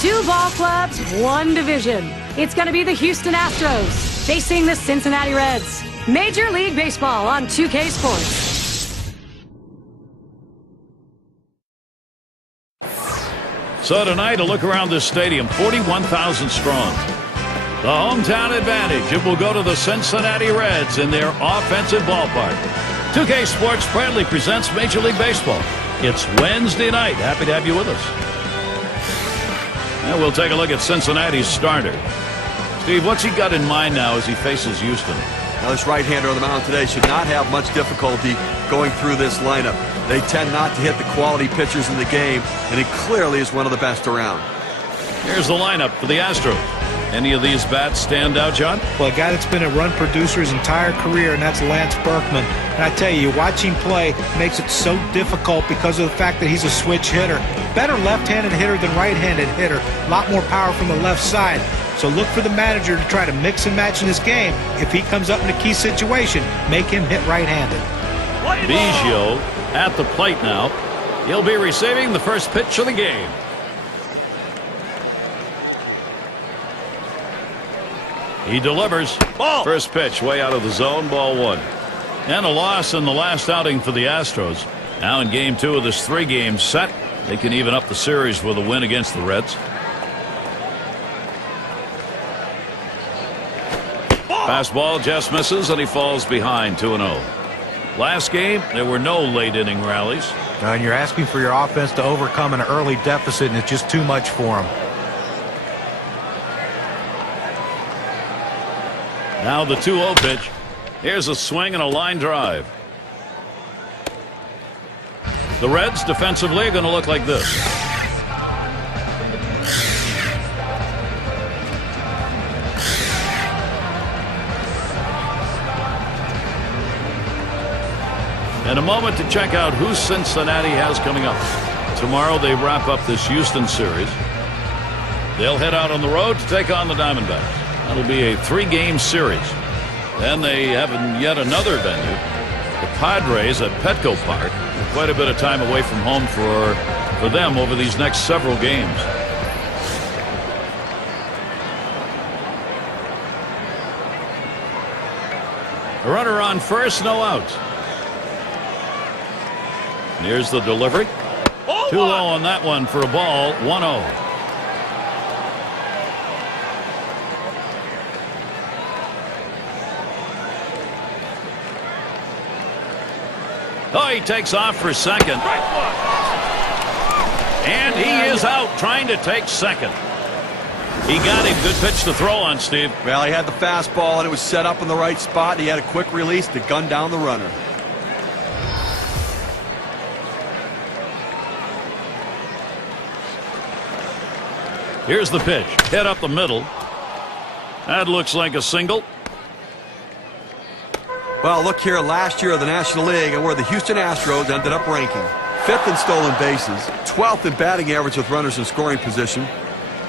Two ball clubs, one division. It's going to be the Houston Astros facing the Cincinnati Reds. Major League Baseball on 2K Sports. So tonight, a look around this stadium, 41,000 strong. The hometown advantage, it will go to the Cincinnati Reds in their offensive ballpark. 2K Sports proudly presents Major League Baseball. It's Wednesday night. Happy to have you with us. And we'll take a look at Cincinnati's starter. Steve, what's he got in mind now as he faces Houston? Now, this right-hander on the mound today should not have much difficulty going through this lineup. They tend not to hit the quality pitchers in the game, and he clearly is one of the best around. Here's the lineup for the Astros. Any of these bats stand out, John? Well, a guy that's been a run producer his entire career, and that's Lance Berkman. And I tell you, watching play makes it so difficult because of the fact that he's a switch hitter. Better left-handed hitter than right-handed hitter. A lot more power from the left side. So look for the manager to try to mix and match in this game. If he comes up in a key situation, make him hit right-handed. Biggio at the plate now. He'll be receiving the first pitch of the game. He delivers. Ball. First pitch way out of the zone, ball one. And a loss in the last outing for the Astros. Now in game two of this three-game set, they can even up the series with a win against the Reds. Fastball just misses, and he falls behind 2-0. Last game, there were no late-inning rallies. And you're asking for your offense to overcome an early deficit, and it's just too much for him. Now the 2-0 pitch. Here's a swing and a line drive. The Reds defensively are going to look like this. And a moment to check out who Cincinnati has coming up. Tomorrow they wrap up this Houston series. They'll head out on the road to take on the Diamondbacks. That'll be a three-game series. Then they have yet another venue, the Padres at Petco Park. Quite a bit of time away from home for them over these next several games. A runner on first, no outs. Here's the delivery. 2-0 on that one for a ball. 1-0. Oh, he takes off for second. And he is out trying to take second. He got him. Good pitch to throw on, Steve. Well, he had the fastball, and it was set up in the right spot. He had a quick release to gun down the runner. Here's the pitch. Hit up the middle. That looks like a single. Well, look here, last year of the National League and where the Houston Astros ended up ranking. 5th in stolen bases, 12th in batting average with runners in scoring position.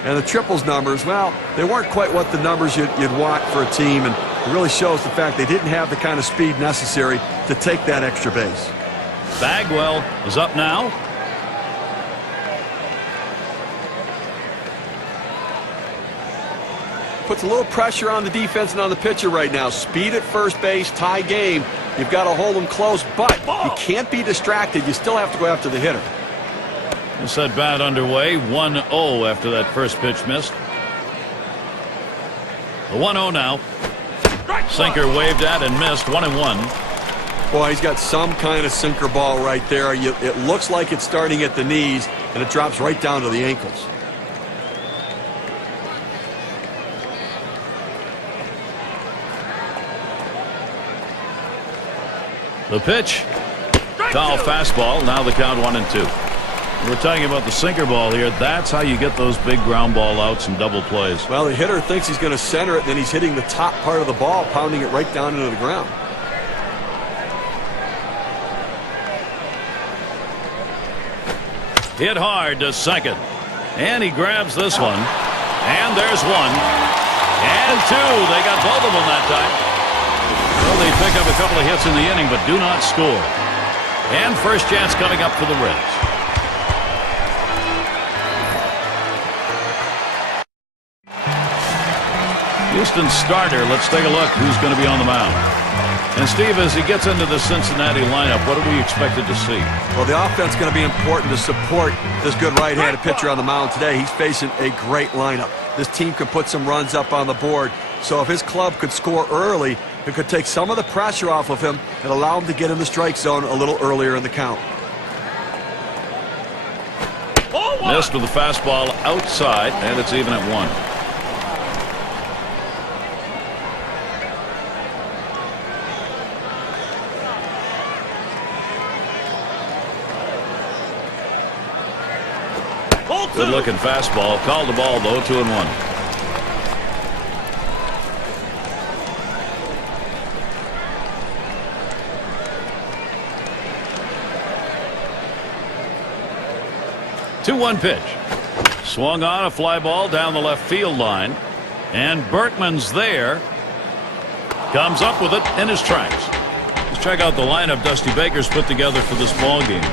And the triples numbers, well, they weren't quite what the numbers you'd want for a team, and it really shows the fact they didn't have the kind of speed necessary to take that extra base. Bagwell is up now. Puts a little pressure on the defense and on the pitcher right now. Speed at first base, tie game. You've got to hold them close, but you can't be distracted. You still have to go after the hitter. This at bat underway. 1-0 after that first pitch missed. The 1-0 now. Sinker waved at and missed. 1-1. Boy, he's got some kind of sinker ball right there. It looks like it's starting at the knees, and it drops right down to the ankles. The pitch. Foul fastball. Now the count 1-2. We're talking about the sinker ball here. That's how you get those big ground ball outs and double plays. Well, the hitter thinks he's going to center it, and then he's hitting the top part of the ball, pounding it right down into the ground. Hit hard to second. And he grabs this one. And there's one. And two. They got both of them that time. Well, they pick up a couple of hits in the inning, but do not score. And first chance coming up for the Reds. Houston starter. Let's take a look who's going to be on the mound. And Steve, as he gets into the Cincinnati lineup, what are we expected to see? Well, the offense is going to be important to support this good right-handed pitcher on the mound today. He's facing a great lineup. This team could put some runs up on the board. So if his club could score early, it could take some of the pressure off of him and allow him to get in the strike zone a little earlier in the count. Missed with the fastball outside, and it's even at 1. Good looking fastball. Called the ball though. 2-1. Two-one pitch. Swung on a fly ball down the left field line, and Berkman's there. Comes up with it in his tracks. Let's check out the lineup Dusty Baker's put together for this ball game.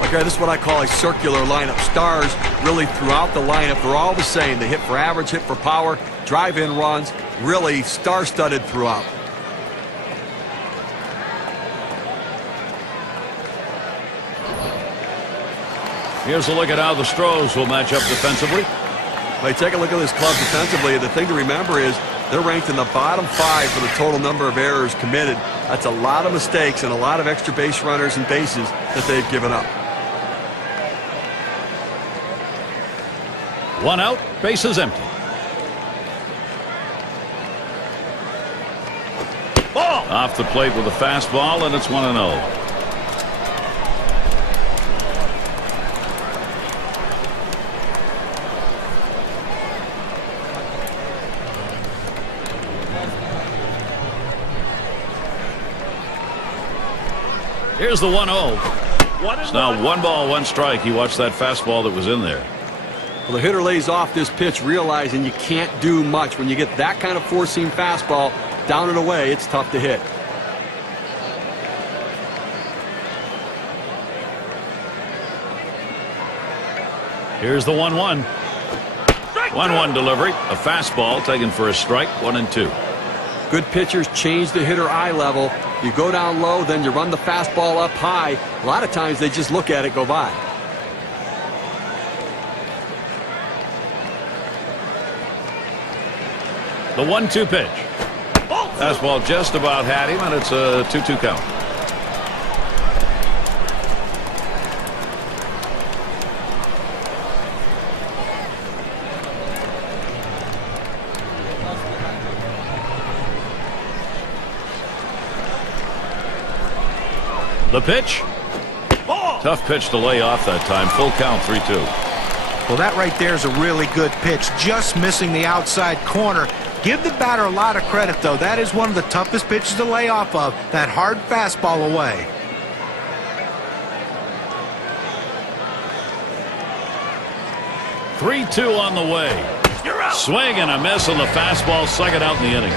Okay, this is what I call a circular lineup. Stars really throughout the lineup. They're all the same. They hit for average, hit for power, drive-in runs. Really star-studded throughout. Here's a look at how the Astros will match up defensively. Well, take a look at this club defensively. The thing to remember is they're ranked in the bottom 5 for the total number of errors committed. That's a lot of mistakes and a lot of extra base runners and bases that they've given up. 1 out, bases empty. Ball off the plate with a fastball, and it's 1-0. Here's the 1-0. It's now 1 ball, 1 strike. He watched that fastball that was in there. Well, the hitter lays off this pitch, realizing you can't do much. When you get that kind of four-seam fastball down and away, it's tough to hit. Here's the 1-1. 1-1 delivery. A fastball taken for a strike. 1-2. Good pitchers change the hitter eye level. You go down low, then you run the fastball up high. A lot of times they just look at it go by. The 1-2 pitch. Fastball just about had him, and it's a 2-2 count. The pitch. Tough pitch to lay off that time. Full count, 3-2. Well, that right there is a really good pitch. Just missing the outside corner. Give the batter a lot of credit, though. That is one of the toughest pitches to lay off of. That hard fastball away. (3-2) on the way. Swing and a miss on the fastball. Second out in the inning.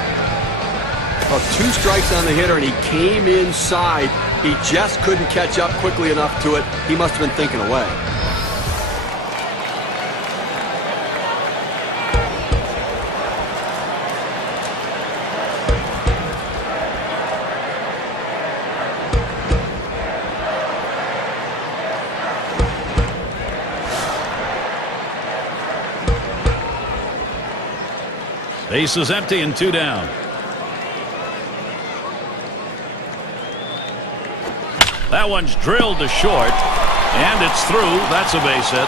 Well, 2 strikes on the hitter, and he came inside. He just couldn't catch up quickly enough to it. He must have been thinking away. Base is empty and 2 down. That one's drilled to short, and it's through. That's a base hit.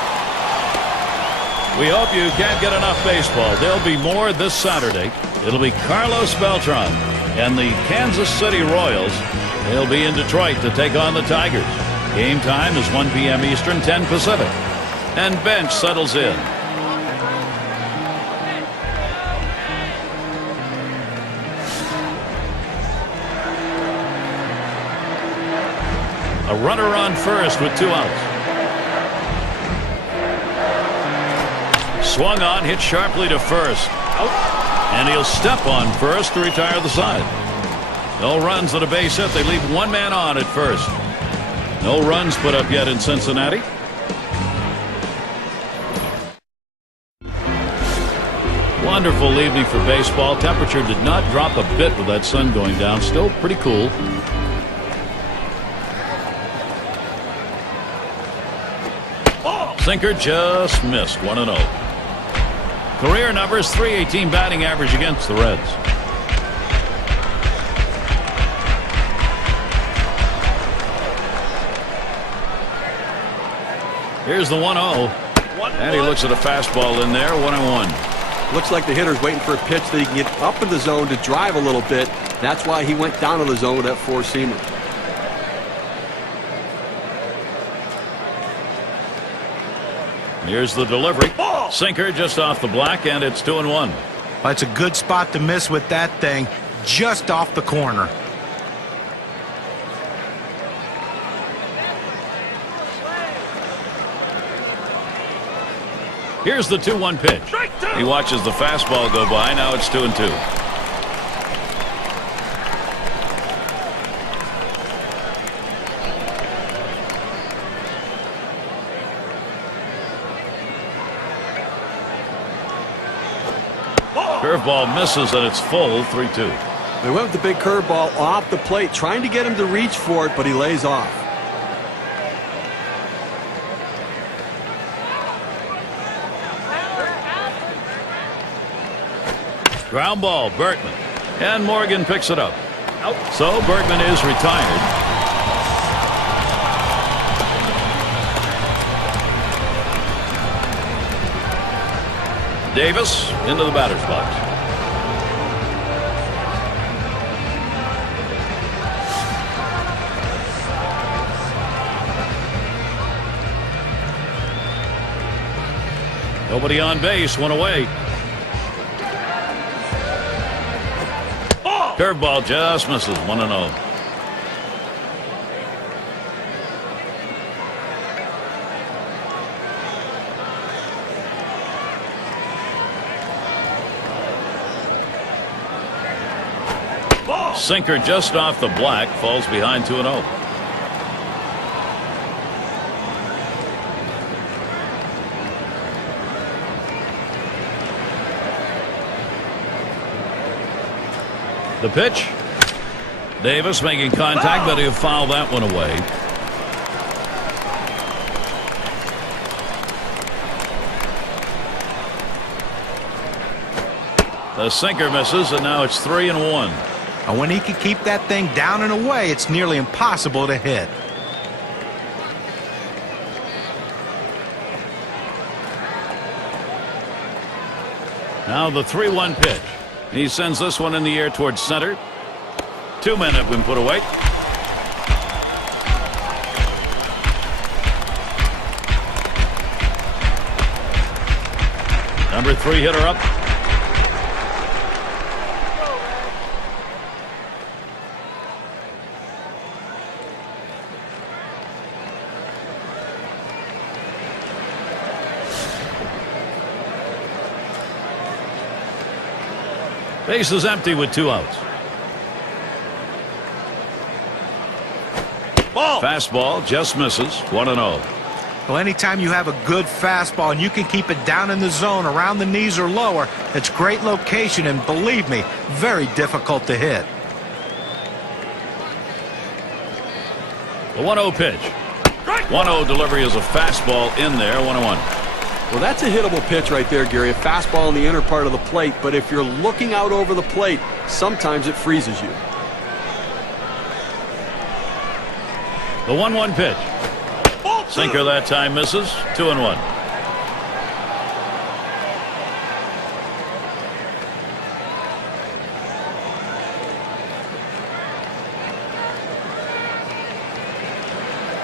We hope you can't get enough baseball. There'll be more this Saturday. It'll be Carlos Beltran and the Kansas City Royals. They'll be in Detroit to take on the Tigers. Game time is 1 p.m. Eastern, 10 Pacific. And bench settles in. A runner on first with 2 outs. Swung on, hit sharply to first. And he'll step on first to retire the side. No runs at a base hit. They leave 1 man on at first. No runs put up yet in Cincinnati. Wonderful evening for baseball. Temperature did not drop a bit with that sun going down. Still pretty cool. Sinker just missed. 1-0. Career numbers, .318 batting average against the Reds. Here's the 1-0. And he looks at a fastball in there. 1-1. Looks like the hitter's waiting for a pitch that he can get up in the zone to drive a little bit. That's why he went down to the zone with that four-seamer. Here's the delivery. Sinker just off the black, and it's 2-1. Well, it's a good spot to miss with that thing, just off the corner. Here's the 2-1 pitch. He watches the fastball go by. Now it's 2-2. Curveball misses, and it's full. 3-2. They went with the big curveball off the plate, trying to get him to reach for it, but he lays off. Ground ball, Bertman. And Morgan picks it up. So Bertman is retired. Davis into the batter's box. Nobody on base, one away. Curveball just misses. 1-0. Sinker just off the black, falls behind 2-0. The pitch. Davis making contact, but he'll foul that one away. The sinker misses, and now it's 3-1. And when he can keep that thing down and away, it's nearly impossible to hit. Now the 3-1 pitch. He sends this one in the air towards center. 2 men have been put away. Number 3 hitter up. Base is empty with 2 outs. Fastball just misses. 1-0. Well, anytime you have a good fastball and you can keep it down in the zone around the knees or lower, it's great location and, believe me, very difficult to hit. The 1-0 pitch. 1-0 delivery is a fastball in there. 1-1. Well, that's a hittable pitch right there, Gary. A fastball in the inner part of the plate, but if you're looking out over the plate, sometimes it freezes you. The 1-1 pitch. Sinker that time misses. 2-1.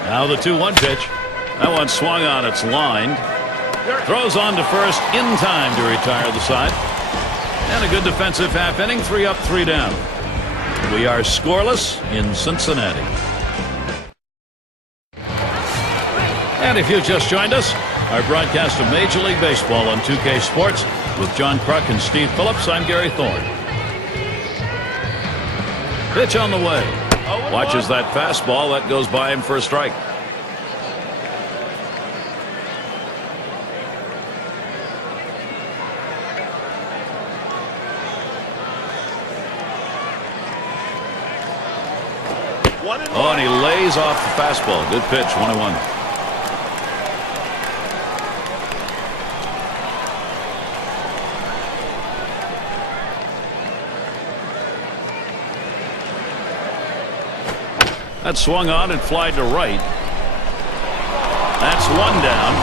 Now the 2-1 pitch. That one swung on, it's lined. Throws on to first in time to retire the side. And a good defensive half inning. 3 up, 3 down. We are scoreless in Cincinnati. And if you just joined us, our broadcast of Major League Baseball on 2K Sports with John Kruk and Steve Phillips. I'm Gary Thorne. Pitch on the way. Watches that fastball. That goes by him for a strike. Oh, and he lays off the fastball. Good pitch, 1-1. That swung on and flied to right. That's one down.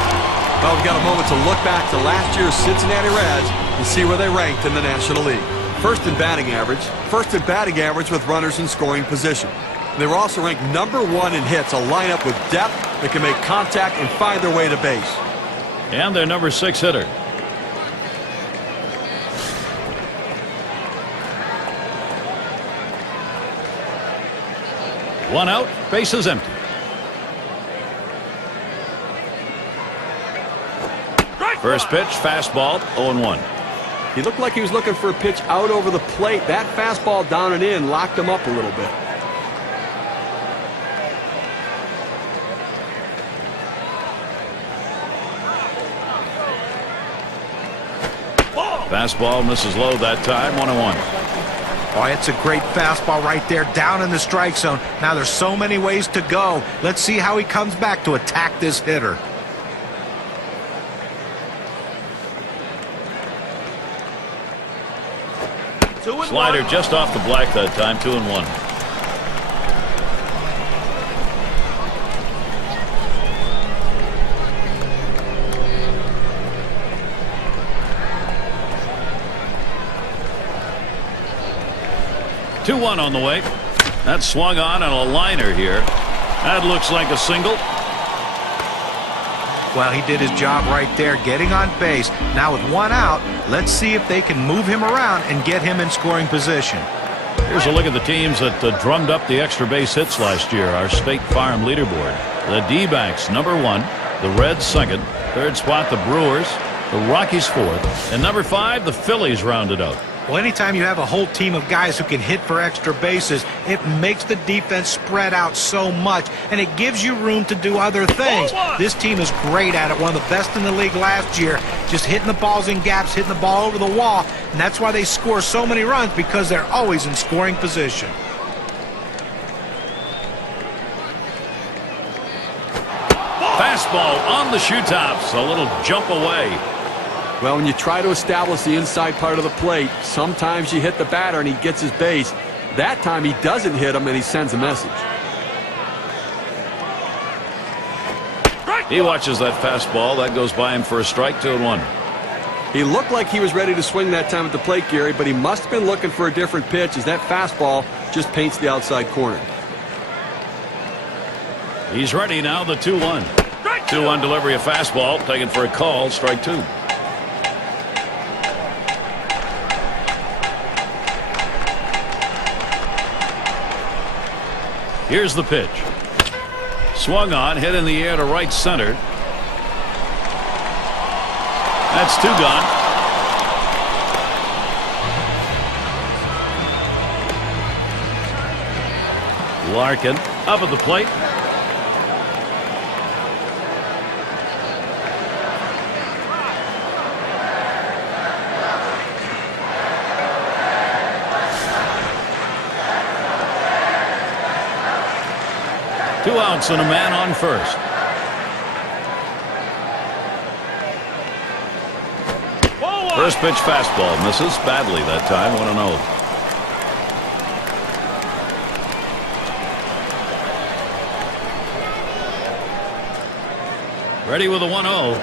Well, we've got a moment to look back to last year's Cincinnati Reds and see where they ranked in the National League. First in batting average with runners in scoring position. They were also ranked #1 in hits, a lineup with depth that can make contact and find their way to base. And their #6 hitter. One out, bases empty. First pitch, fastball, 0-1. He looked like he was looking for a pitch out over the plate. That fastball down and in locked him up a little bit. Fastball misses low that time, 1-1. Oh, it's a great fastball right there, down in the strike zone. Now there's so many ways to go. Let's see how he comes back to attack this hitter. Slider just off the black that time, 2-1. Two-1 on the way. That swung on a liner here. That looks like a single. Well, he did his job right there, getting on base. Now with one out, let's see if they can move him around and get him in scoring position. Here's a look at the teams that drummed up the extra base hits last year, our State Farm leaderboard. The D-backs, #1. The Reds, 2nd. 3rd spot, the Brewers. The Rockies, 4th. And #5, the Phillies rounded out. Well, anytime you have a whole team of guys who can hit for extra bases, it makes the defense spread out so much, and it gives you room to do other things. This team is great at it, one of the best in the league last year, just hitting the balls in gaps, hitting the ball over the wall, and that's why they score so many runs, because they're always in scoring position. Fastball on the shoe tops, a little jump away. Well, when you try to establish the inside part of the plate, sometimes you hit the batter and he gets his base. That time he doesn't hit him and he sends a message. He watches that fastball. That goes by him for a strike, 2-1. He looked like he was ready to swing that time at the plate, Gary, but he must have been looking for a different pitch as that fastball just paints the outside corner. He's ready now, the 2-1. 2-1 delivery of fastball, taken for a call, strike 2. Here's the pitch. Swung on, hit in the air to right center. That's 2 gone. Larkin up at the plate. Two outs and a man on first. First pitch fastball misses badly that time, 1-0. Ready with a 1-0.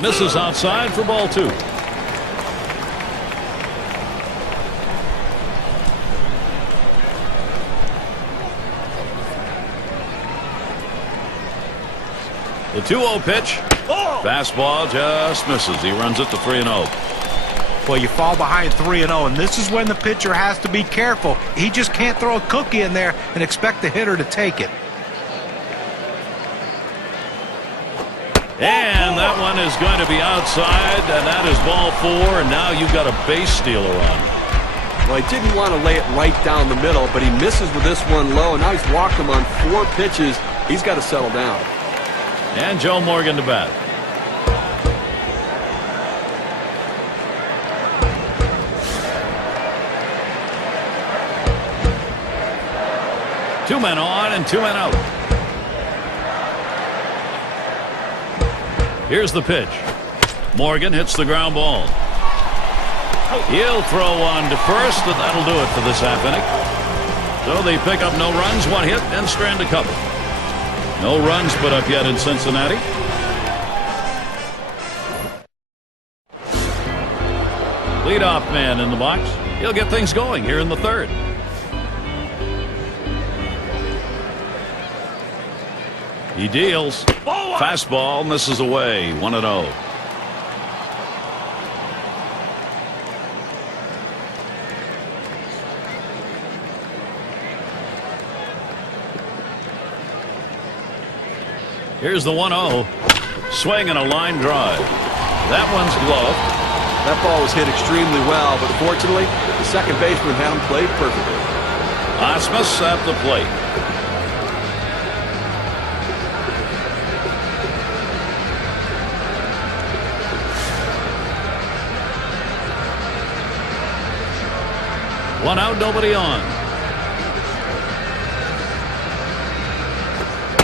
Misses outside for ball 2. The 2-0 pitch. Fastball just misses. He runs it to 3-0. Well, you fall behind 3-0, and this is when the pitcher has to be careful. He just can't throw a cookie in there and expect the hitter to take it. And that one is going to be outside, and that is ball 4, and now you've got a base stealer on. Well, he didn't want to lay it right down the middle, but he misses with this one low, and now he's walked him on 4 pitches. He's got to settle down. And Joe Morgan to bat. 2 men on and 2 men out. Here's the pitch. Morgan hits the ground ball. He'll throw on to first, and that'll do it for this half inning. So they pick up no runs, 1 hit, and strand a couple. No runs put up yet in Cincinnati. Leadoff man in the box. He'll get things going here in the 3rd. He deals. Fastball misses away. 1-0. Here's the 1-0. Swing and a line drive. That one's gloved. That ball was hit extremely well, but fortunately, the second baseman had him played perfectly. Osmus at the plate. One out, nobody on.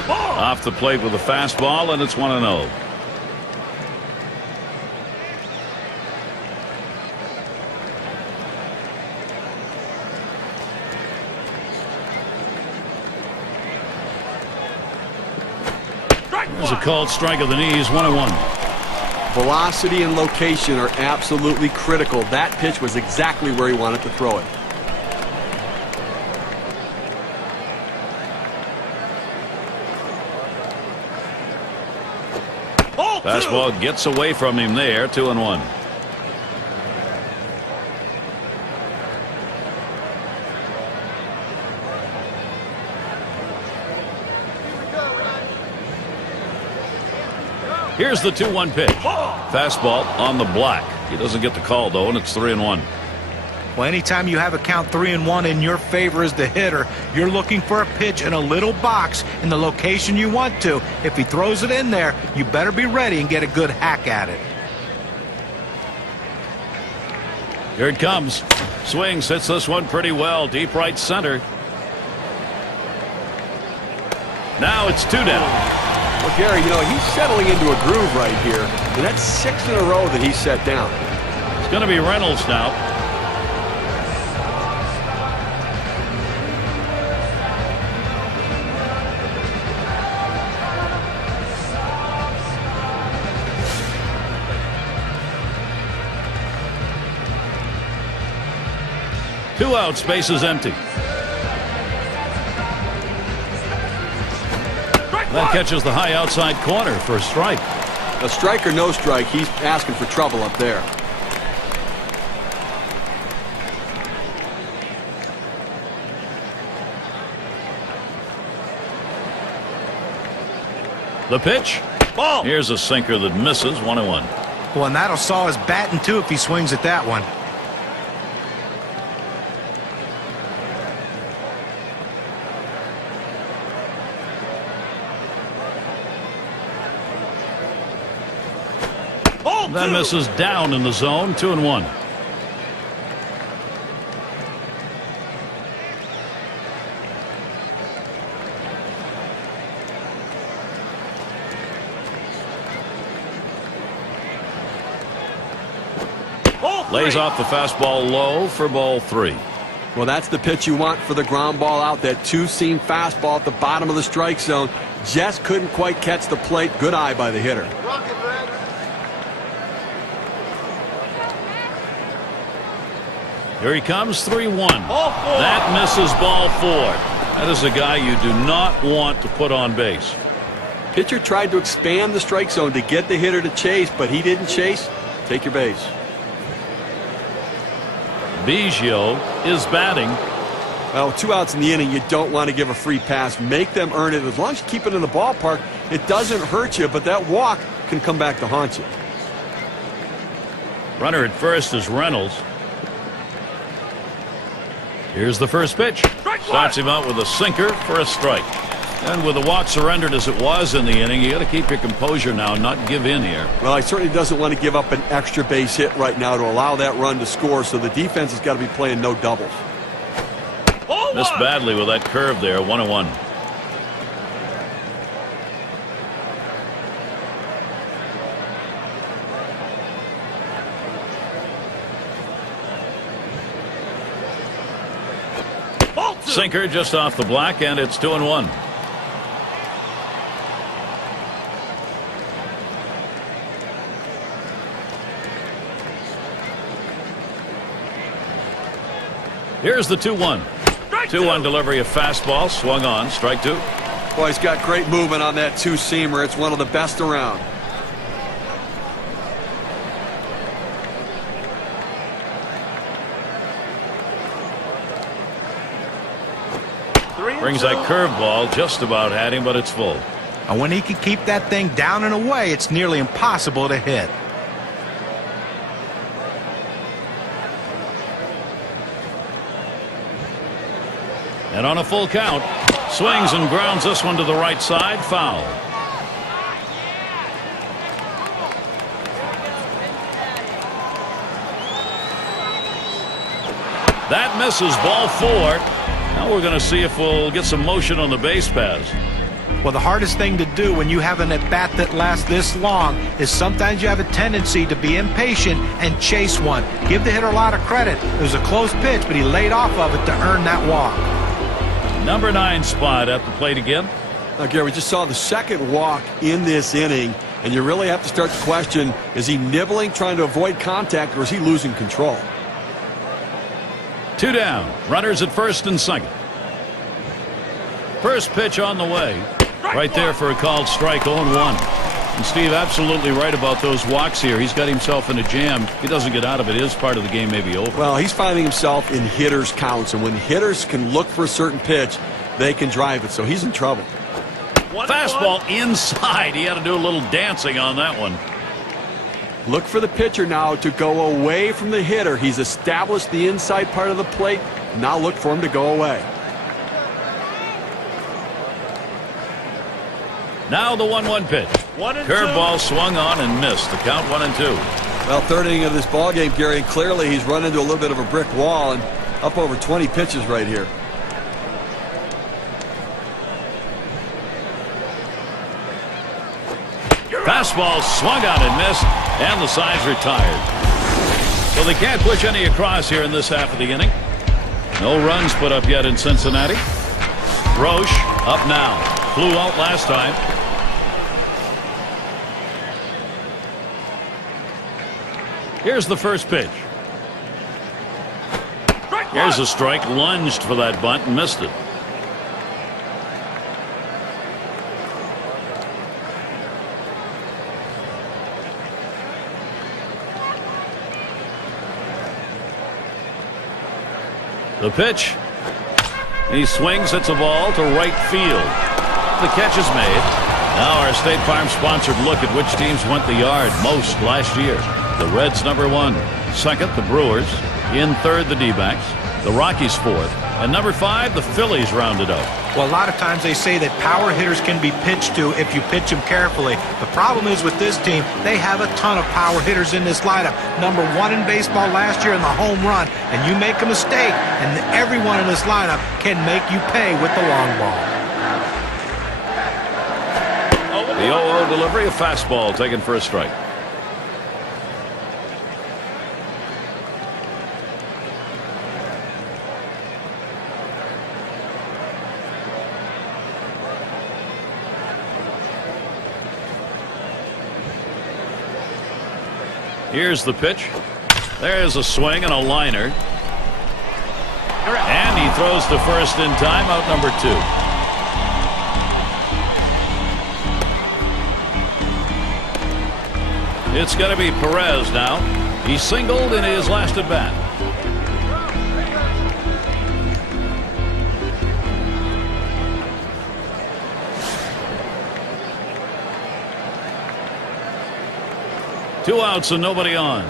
Off the plate with a fastball, and it's 1-0. There's a called strike of the knees, 1-1. Velocity and location are absolutely critical. That pitch was exactly where he wanted to throw it. Fastball gets away from him there, 2-1. Here's the 2-1 pitch. Fastball on the block. He doesn't get the call, though, and it's 3-1. Well, anytime you have a count 3-1 in your favor as the hitter, you're looking for a pitch in a little box in the location you want to. If he throws it in there, you better be ready and get a good hack at it. Here it comes. Swings, hits this one pretty well. Deep right center. Now it's 2 down. Well, Gary, you know, he's settling into a groove right here, and that's 6 in a row that he's set down. It's going to be Reynolds now. Two out, space is empty. That catches the high outside corner for a strike. A strike or no strike, he's asking for trouble up there. The pitch. Ball. Here's a sinker that misses, 1-1. Well, and that'll saw his batting too if he swings at that one. That misses down in the zone, 2-1. Lays off the fastball low for ball 3. Well, that's the pitch you want for the ground ball out. That two-seam fastball at the bottom of the strike zone. Just couldn't quite catch the plate. Good eye by the hitter. Here he comes, 3-1. That misses ball 4. That is a guy you do not want to put on base. Pitcher tried to expand the strike zone to get the hitter to chase, but he didn't chase. Take your base. Biggio is batting. Well, 2 outs in the inning, you don't want to give a free pass. Make them earn it. As long as you keep it in the ballpark, it doesn't hurt you, but that walk can come back to haunt you. Runner at first is Reynolds. Here's the first pitch. Starts him out with a sinker for a strike. And with the walk surrendered as it was in the inning, you got to keep your composure now and not give in here. Well, he certainly doesn't want to give up an extra base hit right now to allow that run to score, so the defense has got to be playing no doubles. Missed badly with that curve there. 1-1. Sinker just off the black, and it's 2-1. Here's the 2-1. 2-1 delivery of fastball, swung on, strike two. Boy, he's got great movement on that two-seamer. It's one of the best around. Brings that curveball, just about had him, but it's full. And when he can keep that thing down and away, it's nearly impossible to hit. And on a full count, swings and grounds this one to the right side, foul. That misses, ball four. Now we're going to see if we'll get some motion on the base paths. Well, the hardest thing to do when you have an at-bat that lasts this long is sometimes you have a tendency to be impatient and chase one. Give the hitter a lot of credit. It was a close pitch, but he laid off of it to earn that walk. Number 9 spot at the plate again. Now, Gary, we just saw the second walk in this inning, and you really have to start to question, is he nibbling, trying to avoid contact, or is he losing control? 2 down. Runners at first and second. First pitch on the way. Right there for a called strike, 0-1. And Steve, absolutely right about those walks here. He's got himself in a jam. If he doesn't get out of it, his part of the game may be over. Well, he's finding himself in hitters' counts, and when hitters can look for a certain pitch, they can drive it, so he's in trouble. Fastball inside. He had to do a little dancing on that one. Look for the pitcher now to go away from the hitter. He's established the inside part of the plate. Now look for him to go away. Now the 1-1 pitch. Curveball swung on and missed. The count 1-2. Well, third inning of this ball game, Gary, and clearly he's run into a little bit of a brick wall and up over 20 pitches right here. Fastball swung on and missed, and the side's retired. So they can't push any across here in this half of the inning. No runs put up yet in Cincinnati. Roche up now. Flew out last time. Here's the first pitch. Here's a strike. Lunged for that bunt and missed it. The pitch. He swings, hits a ball to right field. The catch is made. Now our State Farm sponsored look at which teams went the yard most last year. The Reds number 1. Second, the Brewers. In third, the D-backs. The Rockies fourth. And number 5, the Phillies rounded up. Well, a lot of times they say that power hitters can be pitched to if you pitch them carefully. The problem is with this team, they have a ton of power hitters in this lineup. Number 1 in baseball last year in the home run. And you make a mistake, and everyone in this lineup can make you pay with the long ball. The 0-0 delivery, a fastball taken for a strike. Here's the pitch. There's a swing and a liner. And he throws to first in time, out number 2. It's going to be Perez now. He singled in his last at bat. Two outs and nobody on.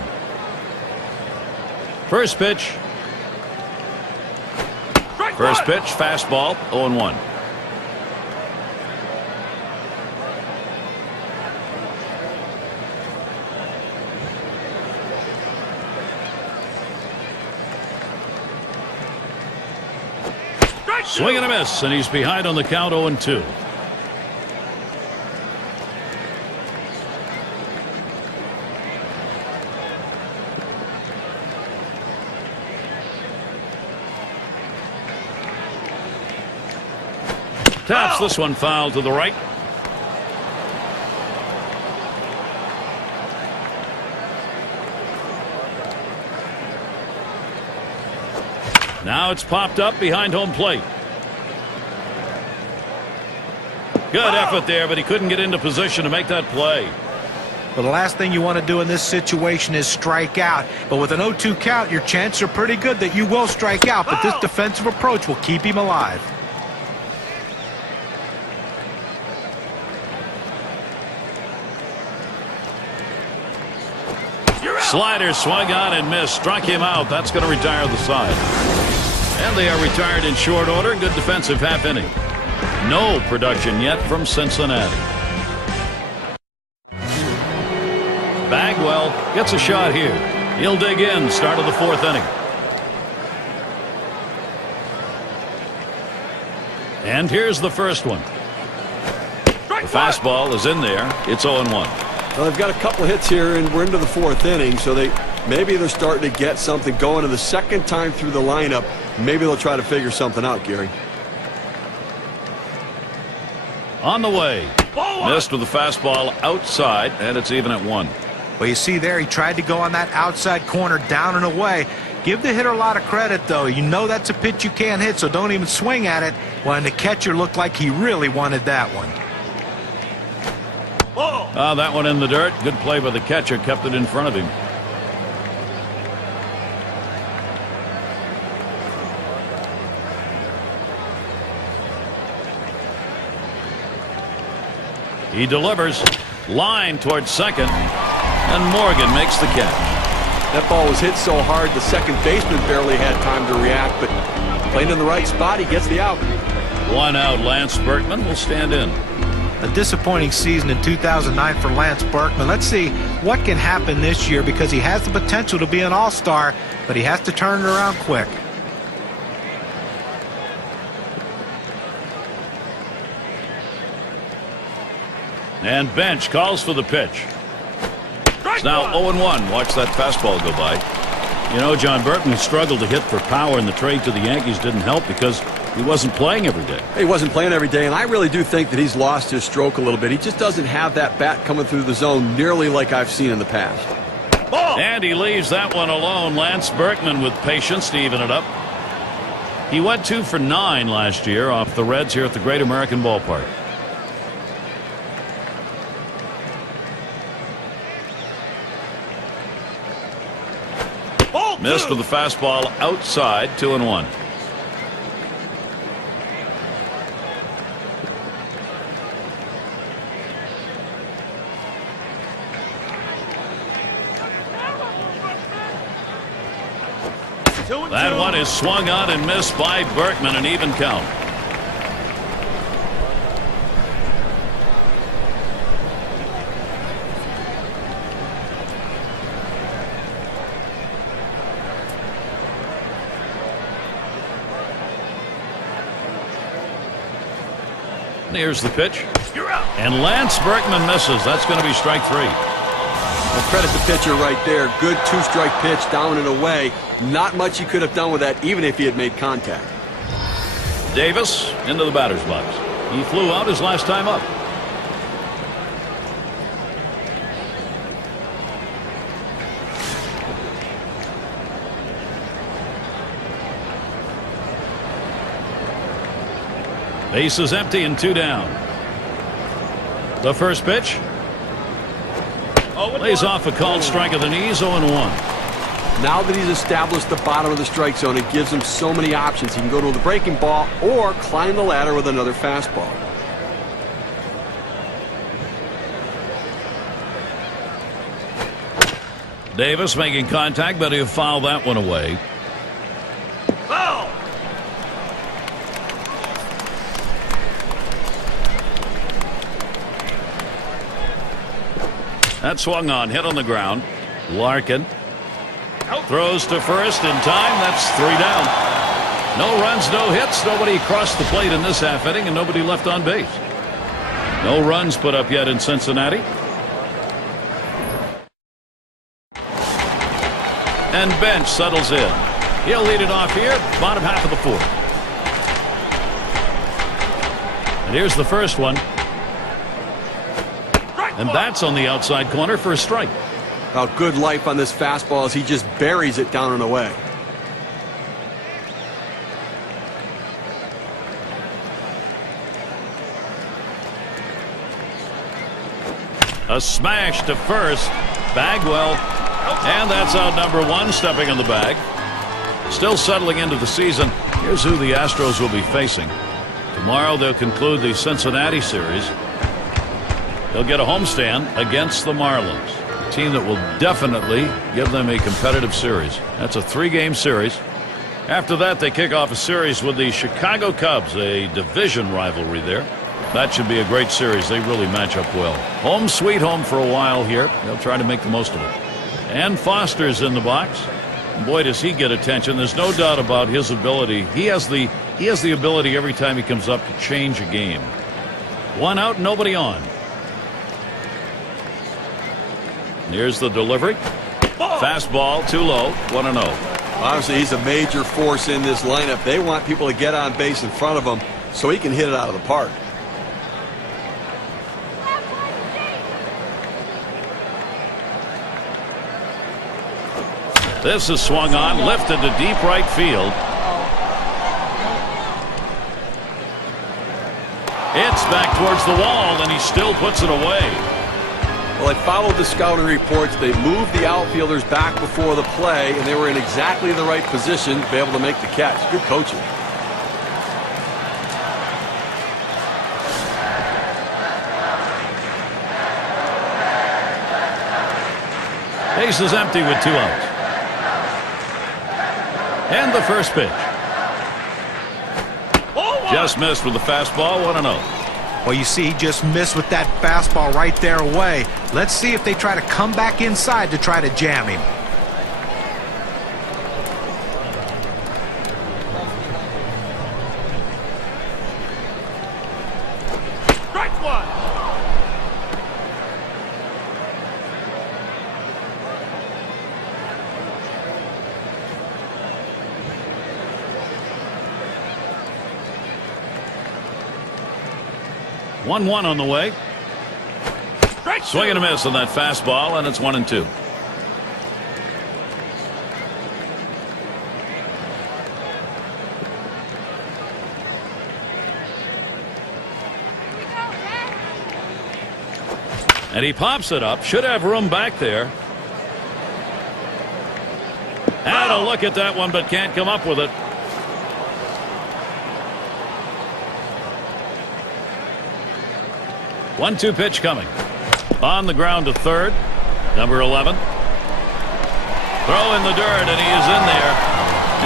First pitch. First pitch, fastball, 0-1. Swing and a miss, and he's behind on the count 0-2. Taps this one foul to the right. Now it's popped up behind home plate. Good effort there, but he couldn't get into position to make that play. Well, the last thing you want to do in this situation is strike out. But with an 0-2 count, your chances are pretty good that you will strike out. But this defensive approach will keep him alive. Slider swung on and missed. Struck him out. That's going to retire the side. And they are retired in short order. Good defensive half inning. No production yet from Cincinnati. Bagwell gets a shot here. He'll dig in. Start of the fourth inning. And here's the first one. The fastball is in there. It's 0-1. Well, they've got a couple hits here, and we're into the fourth inning, so maybe they're starting to get something going. And the second time through the lineup, maybe they'll try to figure something out, Gary. On the way. Missed with the fastball outside, and it's even at 1. Well, you see there, he tried to go on that outside corner, down and away. Give the hitter a lot of credit, though. You know that's a pitch you can't hit, so don't even swing at it. When the catcher looked like he really wanted that one. That one in the dirt. Good play by the catcher. Kept it in front of him. He delivers. Line towards second. And Morgan makes the catch. That ball was hit so hard the second baseman barely had time to react, but playing in the right spot, he gets the out. 1 out. Lance Berkman will stand in. A disappointing season in 2009 for Lance Berkman. Let's see what can happen this year, because he has the potential to be an all-star, but he has to turn it around quick. And Bench calls for the pitch. It's now 0-1. Watch that fastball go by. You know, John Burton struggled to hit for power, and the trade to the Yankees didn't help because he wasn't playing every day. He wasn't playing every day, and I really do think that he's lost his stroke a little bit. He just doesn't have that bat coming through the zone nearly like I've seen in the past. And he leaves that one alone. Lance Berkman with patience to even it up. He went 2 for 9 last year off the Reds here at the Great American Ballpark. Missed with the fastball outside. 2-1. That one is swung on and missed by Berkman. An even count. Here's the pitch. And Lance Berkman misses. That's going to be strike 3. Well, credit the pitcher right there. Good 2-strike pitch down and away. Not much he could have done with that, even if he had made contact. Davis into the batter's box. He flew out his last time up. Base is empty and 2 down. The first pitch. Lays off a called strike of the knees. 0-1. Now that he's established the bottom of the strike zone, it gives him so many options. He can go to the breaking ball or climb the ladder with another fastball. Davis making contact, but he'll foul that one away. Foul! That swung on, hit on the ground. Larkin throws to first in time. That's 3 down. No runs, no hits. Nobody crossed the plate in this half inning, and nobody left on base. No runs put up yet in Cincinnati. And Bench settles in. He'll lead it off here, bottom half of the fourth. And here's the first one. And that's on the outside corner for a strike. Oh, good life on this fastball as he just buries it down and away. A smash to first. Bagwell. And that's out number one, stepping on the bag. Still settling into the season. Here's who the Astros will be facing. Tomorrow they'll conclude the Cincinnati series. They'll get a homestand against the Marlins, a team that will definitely give them a competitive series. That's a 3-game series. After that, they kick off a series with the Chicago Cubs, a division rivalry there. That should be a great series. They really match up well. Home sweet home for a while here. They'll try to make the most of it. And Foster's in the box. Boy, does he get attention. There's no doubt about his ability. He has the ability every time he comes up to change a game. One out, nobody on. Here's the delivery. Fastball, too low, 1-0. Obviously, he's a major force in this lineup. They want people to get on base in front of him so he can hit it out of the park. This is swung on, lifted to deep right field. It's back towards the wall, and he still puts it away. Well, they followed the scouting reports. They moved the outfielders back before the play, and they were in exactly the right position to be able to make the catch. Good coaching. Base is empty with 2 outs. And the first pitch. Just missed with the fastball, 1-0. Well, you see, he just missed with that fastball right there away. Let's see if they try to come back inside to try to jam him. Strike one. One on the way. Swing and a miss on that fastball, and it's 1-2. And he pops it up. Should have room back there. Had a look at that one, but can't come up with it. 1-2 pitch coming. On the ground to third. Number 11. Throw in the dirt, and he is in there.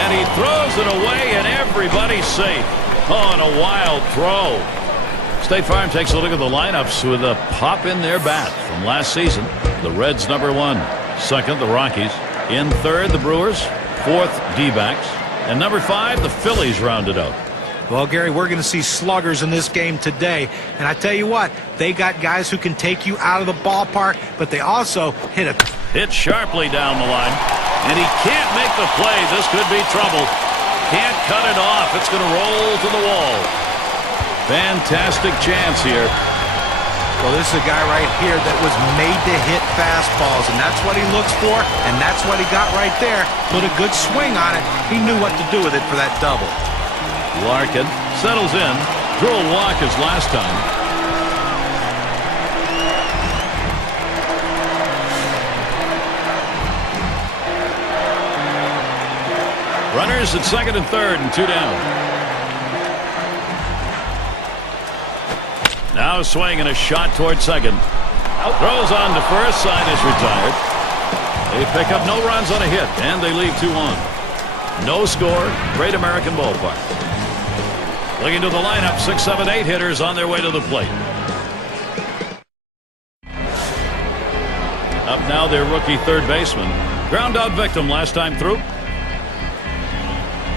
And he throws it away, and everybody's safe. Oh, and a wild throw. State Farm takes a look at the lineups with a pop in their bat from last season. The Reds, number 1. Second, the Rockies. In third, the Brewers. Fourth, D-backs. And number 5, the Phillies rounded out. Well, Gary, we're going to see sluggers in this game today. And I tell you what, they got guys who can take you out of the ballpark, but they also hit sharply down the line. And he can't make the play. This could be trouble. Can't cut it off. It's going to roll to the wall. Fantastic chance here. Well, this is a guy right here that was made to hit fastballs, and that's what he looks for, and that's what he got right there. Put a good swing on it. He knew what to do with it for that double. Larkin settles in. Drew a walk as last time. Runners at second and third and 2 down. Now a swing and a shot toward second. Throws on to first. Side is retired. They pick up no runs on a hit, and they leave 2 on. No score. Great American Ballpark. Looking to the lineup, 6, 7, 8 hitters on their way to the plate. Up now their rookie third baseman. Ground out victim last time through.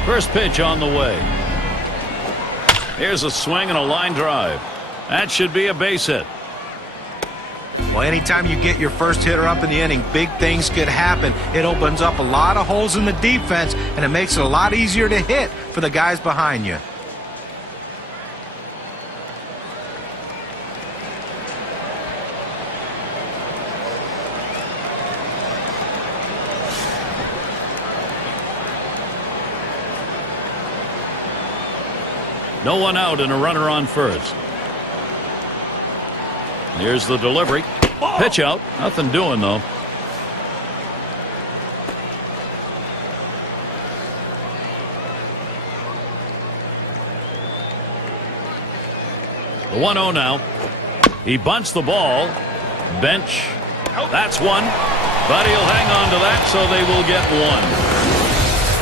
First pitch on the way. Here's a swing and a line drive. That should be a base hit. Well, anytime you get your first hitter up in the inning, big things could happen. It opens up a lot of holes in the defense, and it makes it a lot easier to hit for the guys behind you. No one out and a runner on first. Here's the delivery. Pitch out. Nothing doing, though. The 1-0 now. He bunts the ball. Bench. That's one. But he'll hang on to that, so they will get one.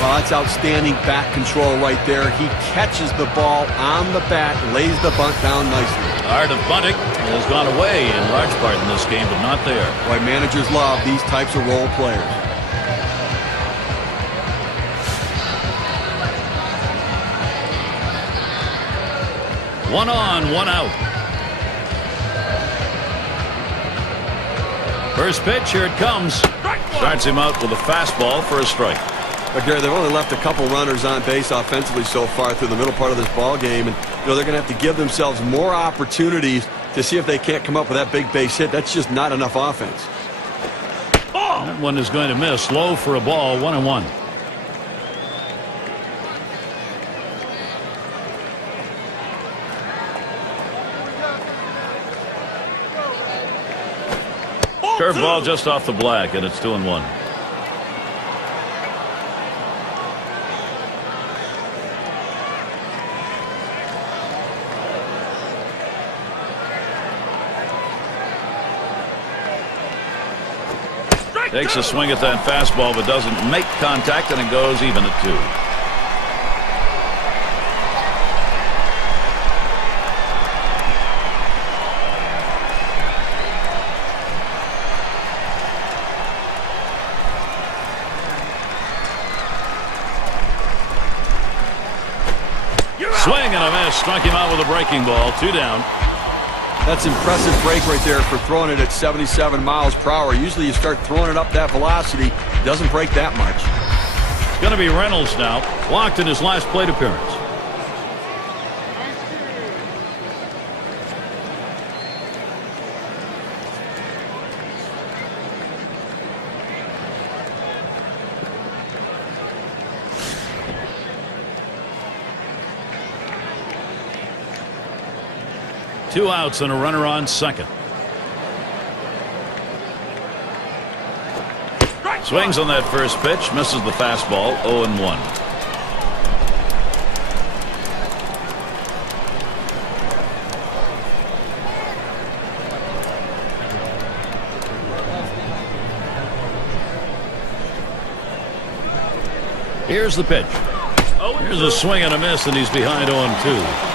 Well, that's outstanding bat control right there. He catches the ball on the bat, lays the bunt down nicely. The art of bunting has gone away in large part in this game, but not there. Why managers love these types of role players. One on, one out. First pitch, here it comes. Starts him out with a fastball for a strike. But Gary, they've only left a couple runners on base offensively so far through the middle part of this ball game, and they're going to have to give themselves more opportunities to see if they can't come up with that big base hit. That's just not enough offense. That one is going to miss. Low for a ball. 1-1. Curveball just off the black, and it's 2-1. Takes a swing at that fastball, but doesn't make contact, and it goes even at 2. Swing and a miss. Struck him out with a breaking ball. 2 down. That's impressive break right there for throwing it at 77 miles per hour. Usually you start throwing it up that velocity. It doesn't break that much. It's going to be Reynolds now. Walked in his last plate appearance. Two outs and a runner on second. Swings on that first pitch, misses the fastball. 0-1. Here's the pitch. Here's a swing and a miss, and he's behind 0-2.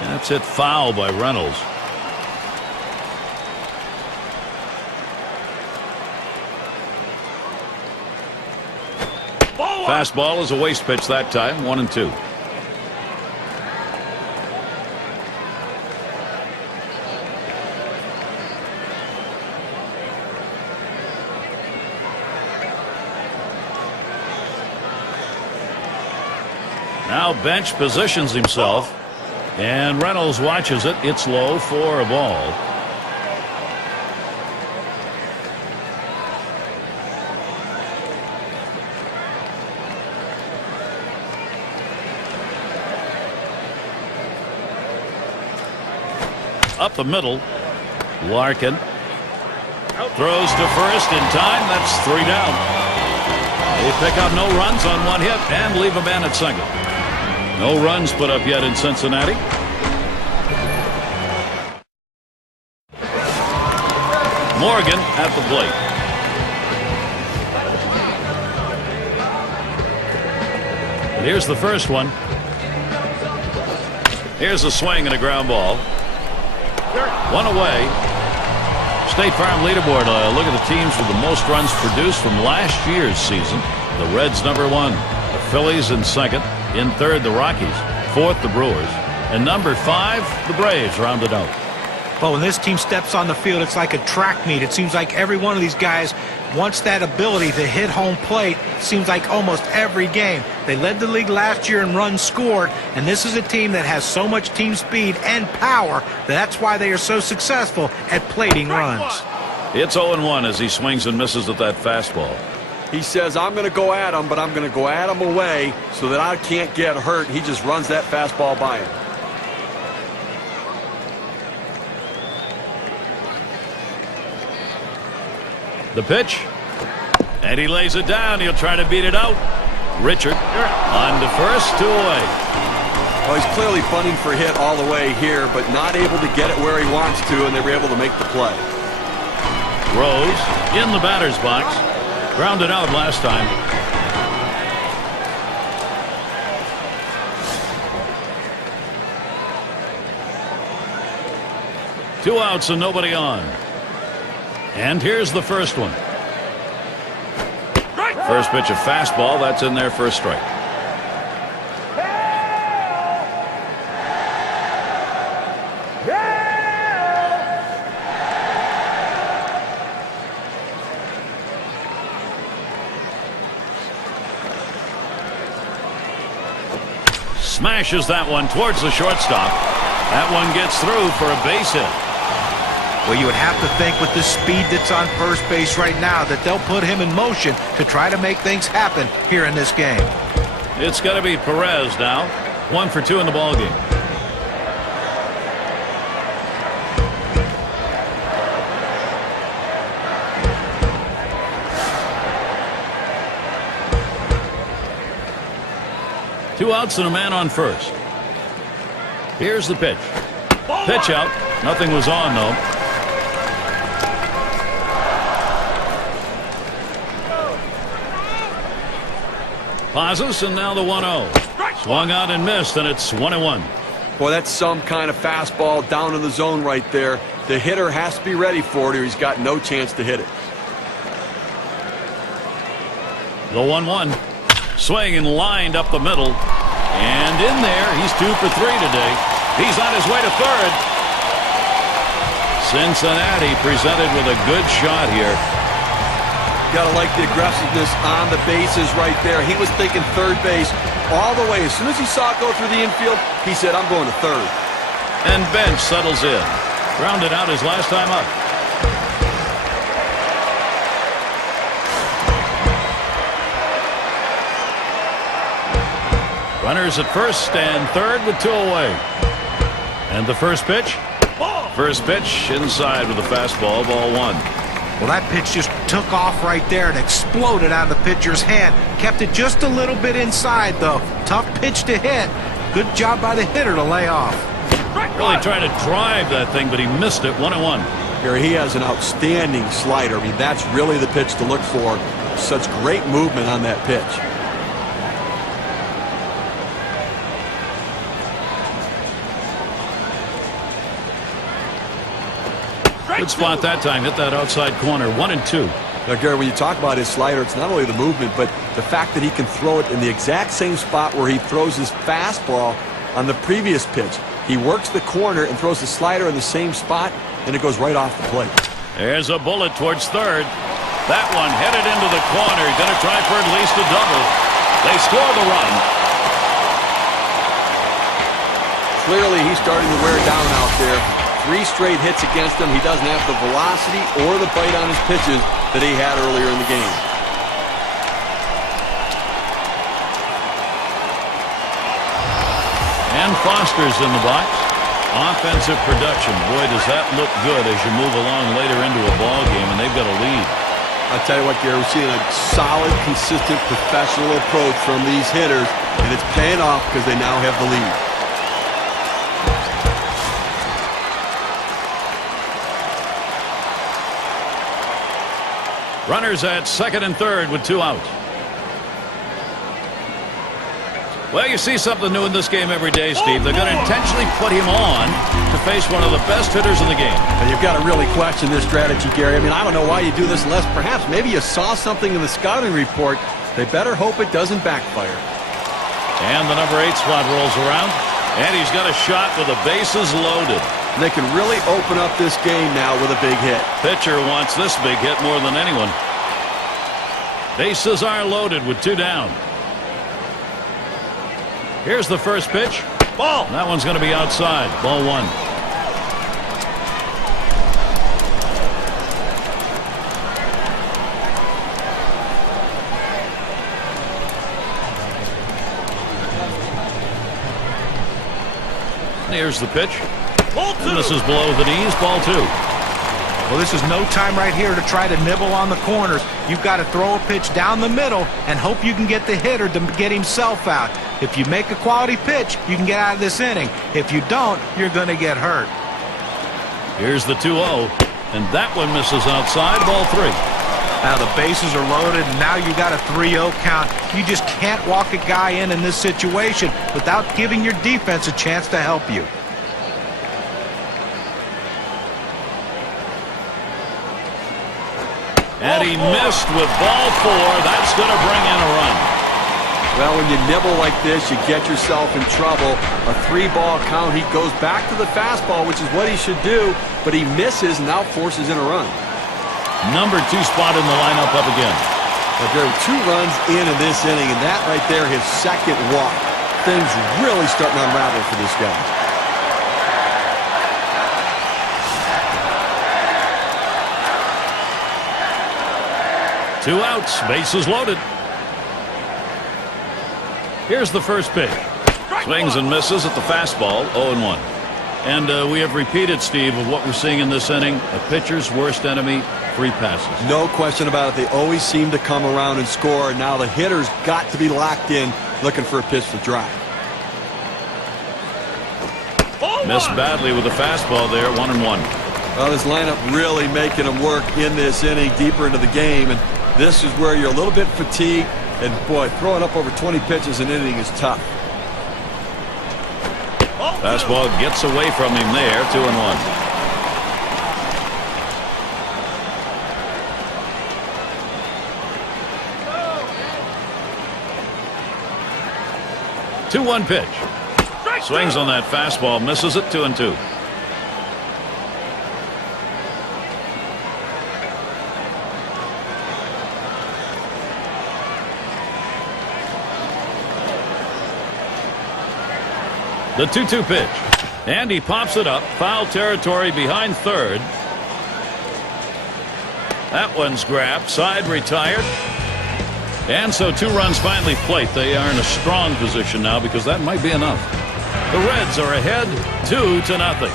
That's hit foul by Reynolds. Fastball is a waste pitch that time. 1-2. Now Bench positions himself. And Reynolds watches it. It's low for a ball. Up the middle. Larkin throws to first in time. That's 3 down. They pick up no runs on one hit and leave a man at second. No runs put up yet in Cincinnati. Morgan at the plate. And here's the first one. Here's a swing and a ground ball. One away. State Farm leaderboard. Look at the teams with the most runs produced from last year's season. The Reds #1. The Phillies in second. In third, the Rockies. Fourth, the Brewers. And number 5, the Braves rounded out. Well, when this team steps on the field, it's like a track meet. It seems like every one of these guys wants that ability to hit home plate. It seems like almost every game. They led the league last year in runs scored, and this is a team that has so much team speed and power that's why they are so successful at plating runs. It's 0-1 as he swings and misses at that fastball. He says, I'm going to go at him, but I'm going to go at him away so that I can't get hurt. He just runs that fastball by him. The pitch. And he lays it down. He'll try to beat it out. Richard on to first, 2 away. Well, he's clearly bunting for a hit all the way here, but not able to get it where he wants to, and they were able to make the play. Rose in the batter's box. Grounded out last time. Two outs and nobody on. And here's the first one. First pitch, a fastball. That's in there for a strike. Smashes that one towards the shortstop. That one gets through for a base hit. Well, you would have to think with the speed that's on first base right now that they'll put him in motion to try to make things happen here in this game. It's got to be Perez now. 1 for 2 in the ball game. Two outs and a man on first. Here's the pitch. Pitch out. Nothing was on, though. Pauses, and now the 1-0. Swung out and missed, and it's 1-1. Boy, that's some kind of fastball down in the zone right there. The hitter has to be ready for it, or he's got no chance to hit it. The 1-1. Swing and lined up the middle. And in there, he's 2 for 3 today. He's on his way to third. Cincinnati presented with a good shot here. Gotta like the aggressiveness on the bases right there. He was thinking third base all the way. As soon as he saw it go through the infield, he said, I'm going to third. And Bench settles in. Grounded out his last time up. Runners at first and third with 2 away. And the first pitch. First pitch inside with a fastball, ball 1. Well, that pitch just took off right there and exploded out of the pitcher's hand. Kept it just a little bit inside, though. Tough pitch to hit. Good job by the hitter to lay off. Really trying to drive that thing, but he missed it. 1-1. Here, he has an outstanding slider. I mean, that's really the pitch to look for. Such great movement on that pitch. Good spot that time. Hit that outside corner. 1-2. Now, Gary, when you talk about his slider, it's not only the movement, but the fact that he can throw it in the exact same spot where he throws his fastball on the previous pitch. He works the corner and throws the slider in the same spot, and it goes right off the plate. There's a bullet towards third. That one headed into the corner. Going to try for at least a double. They score the run. Clearly, he's starting to wear down out there. 3 straight hits against him. He doesn't have the velocity or the bite on his pitches that he had earlier in the game. And Foster's in the box. Offensive production. Boy, does that look good as you move along later into a ball game, and they've got a lead. I'll tell you what, Gary, we're seeing a solid, consistent, professional approach from these hitters, and it's paying off because they now have the lead. Runners at second and third with 2 outs. Well, you see something new in this game every day, Steve. They're going to intentionally put him on to face one of the best hitters in the game. And you've got to really question this strategy, Gary. I mean, I don't know why you do this unless perhaps maybe you saw something in the scouting report. They better hope it doesn't backfire. And the number 8 slot rolls around, and he's got a shot with the bases loaded. And they can really open up this game now with a big hit. Pitcher wants this big hit more than anyone. Bases are loaded with 2 down. Here's the first pitch. Ball. That one's going to be outside. Ball 1. Here's the pitch. And this is below the knees. Ball 2. Well, this is no time right here to try to nibble on the corners. You've got to throw a pitch down the middle and hope you can get the hitter to get himself out. If you make a quality pitch, you can get out of this inning. If you don't, you're going to get hurt. Here's the 2-0, and that one misses outside. Ball 3. Now the bases are loaded, and now you got a 3-0 count. You just can't walk a guy in this situation without giving your defense a chance to help you. And he missed with ball 4. That's going to bring in a run. Well, when you nibble like this, you get yourself in trouble. A 3-ball count. He goes back to the fastball, which is what he should do, but he misses and now forces in a run. Number 2 spot in the lineup up again. But there are 2 runs in this inning, and that right there, his second walk. Things really starting to unravel for this guy. Two outs, bases loaded. Here's the first pitch. Swings and misses at the fastball, 0-1. And we have repeated, Steve, of what we're seeing in this inning. A pitcher's worst enemy, free passes. No question about it. They always seem to come around and score. Now the hitter's got to be locked in, looking for a pitch to drive. Missed badly with the fastball there, 1-1. Well, this lineup really making them work in this inning, deeper into the game. And this is where you're a little bit fatigued. And, boy, throwing up over 20 pitches an inning is tough. Fastball gets away from him there, 2-1. Two-one pitch. Swings on that fastball, misses it, 2-2. The 2-2 pitch. And he pops it up. Foul territory behind third. That one's grabbed. Side retired. And so 2 runs finally plate. They are in a strong position now because that might be enough. The Reds are ahead 2-0.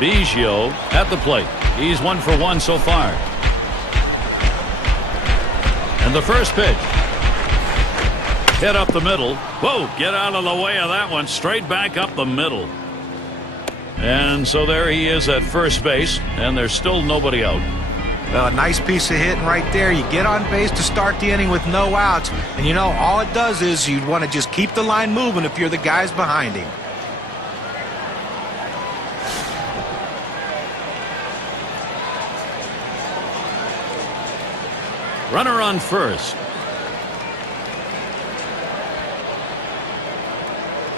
Biggio at the plate. He's 1 for 1 so far. And the first pitch. Hit up the middle. Whoa, get out of the way of that one. Straight back up the middle. And so there he is at first base, and there's still nobody out. Well, a nice piece of hitting right there. You get on base to start the inning with no outs. And, you know, all it does is you'd want to just keep the line moving if you're the guys behind him. Runner on first.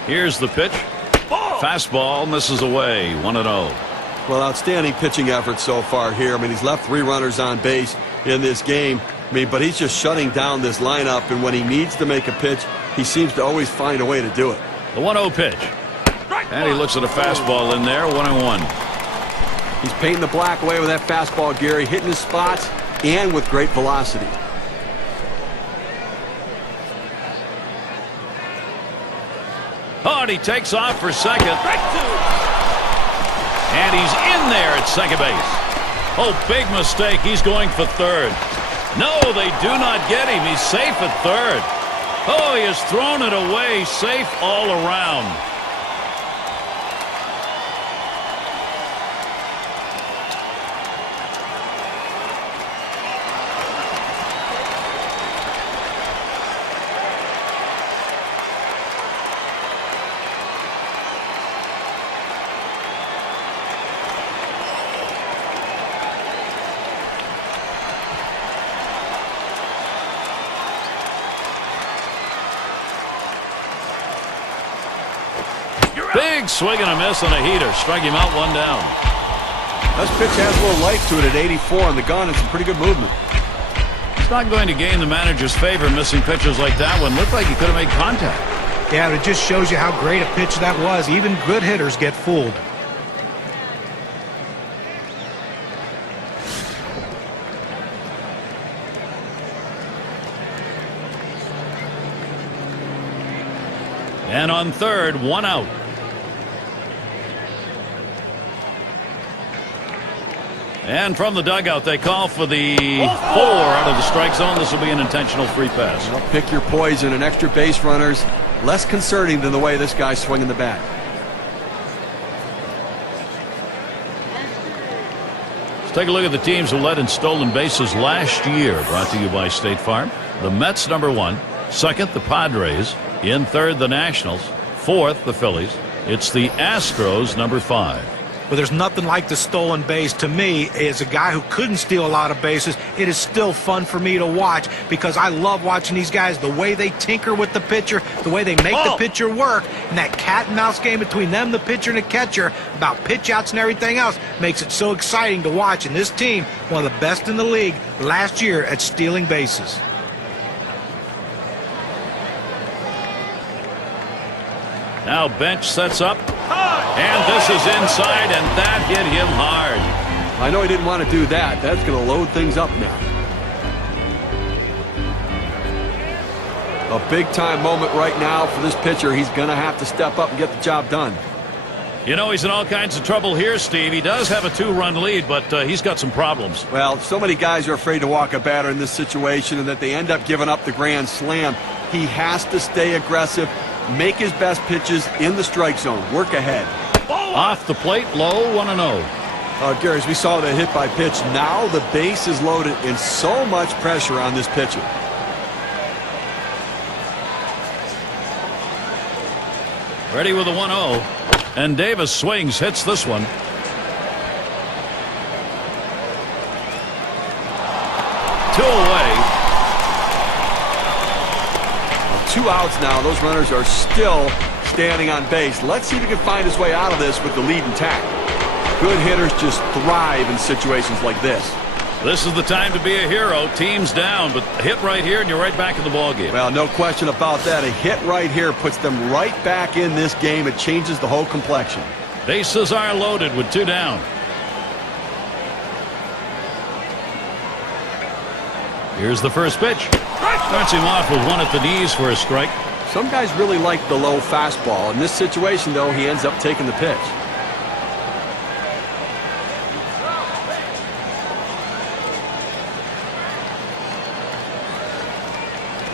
Here's the pitch. Fastball misses away, 1-0. Well, outstanding pitching effort so far here. I mean, he's left 3 runners on base in this game. I mean, but he's just shutting down this lineup, and when he needs to make a pitch, he seems to always find a way to do it. The 1-0 pitch. And he looks at a fastball in there, 1-1. He's painting the black away with that fastball, Gary, hitting his spots and with great velocity. Oh, and he takes off for second. And he's in there at second base. Oh, big mistake. He's going for third. No, they do not get him. He's safe at third. Oh, he has thrown it away. Safe all around. Big swing and a miss on a heater. Struck him out, 1 down. This pitch has a little life to it at 84 on the gun and some pretty good movement. It's not going to gain the manager's favor missing pitches like that one. Looked like he could have made contact. Yeah, it just shows you how great a pitch that was. Even good hitters get fooled. And on third, 1 out. And from the dugout, they call for the 4 out of the strike zone. This will be an intentional free pass. Well, pick your poison, and extra base runners less concerning than the way this guy's swinging the bat. Let's take a look at the teams who led in stolen bases last year. Brought to you by State Farm. The Mets, #1. Second, the Padres. In third, the Nationals. Fourth, the Phillies. It's the Astros, #5. But there's nothing like the stolen base. To me, as a guy who couldn't steal a lot of bases, it is still fun for me to watch because I love watching these guys, the way they tinker with the pitcher, the way they make the pitcher work, and that cat and mouse game between them, the pitcher, and the catcher about pitch outs and everything else makes it so exciting to watch. And this team, one of the best in the league last year at stealing bases. Now Bench sets up, and this is inside, and that hit him hard. I know he didn't want to do that. That's going to load things up now. A big-time moment right now for this pitcher. He's going to have to step up and get the job done. You know, he's in all kinds of trouble here, Steve. He does have a 2-run lead, but he's got some problems. Well, so many guys are afraid to walk a batter in this situation and that they end up giving up the grand slam. He has to stay aggressive, make his best pitches in the strike zone, work ahead. Off the plate, low, 1-0. Gary, as we saw the hit by pitch, now the base is loaded and so much pressure on this pitcher. Ready with a 1-0. And Davis swings, hits this one. Two away. 2 outs now. Those runners are still standing on base. Let's see if he can find his way out of this with the lead intact. Good hitters just thrive in situations like this. This is the time to be a hero. Team's down, but a hit right here and you're right back in the ballgame. Well, no question about that. A hit right here puts them right back in this game. It changes the whole complexion. Bases are loaded with 2 down. Here's the first pitch. Starts him off with one at the knees for a strike. Some guys really like the low fastball. In this situation, though, he ends up taking the pitch.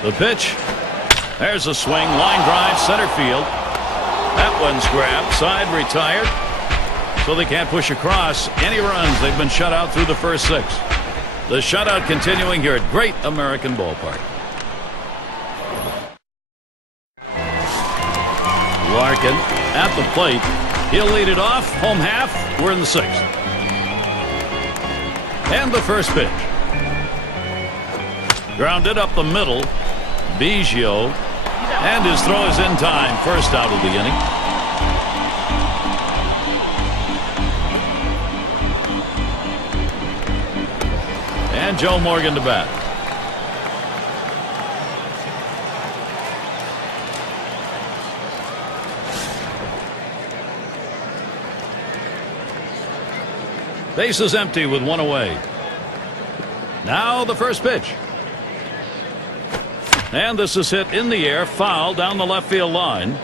The pitch. There's a swing. Line drive, center field. That one's grabbed. Side retired. So they can't push across. Any runs. They've been shut out through the first 6. The shutout continuing here at Great American Ballpark. Larkin at the plate. He'll lead it off. Home half. We're in the 6th. And the first pitch. Grounded up the middle. Biggio. And his throw is in time. First out of the inning. And Joe Morgan to bat. Bases empty with 1 away. Now the first pitch. And this is hit in the air, foul down the left field line.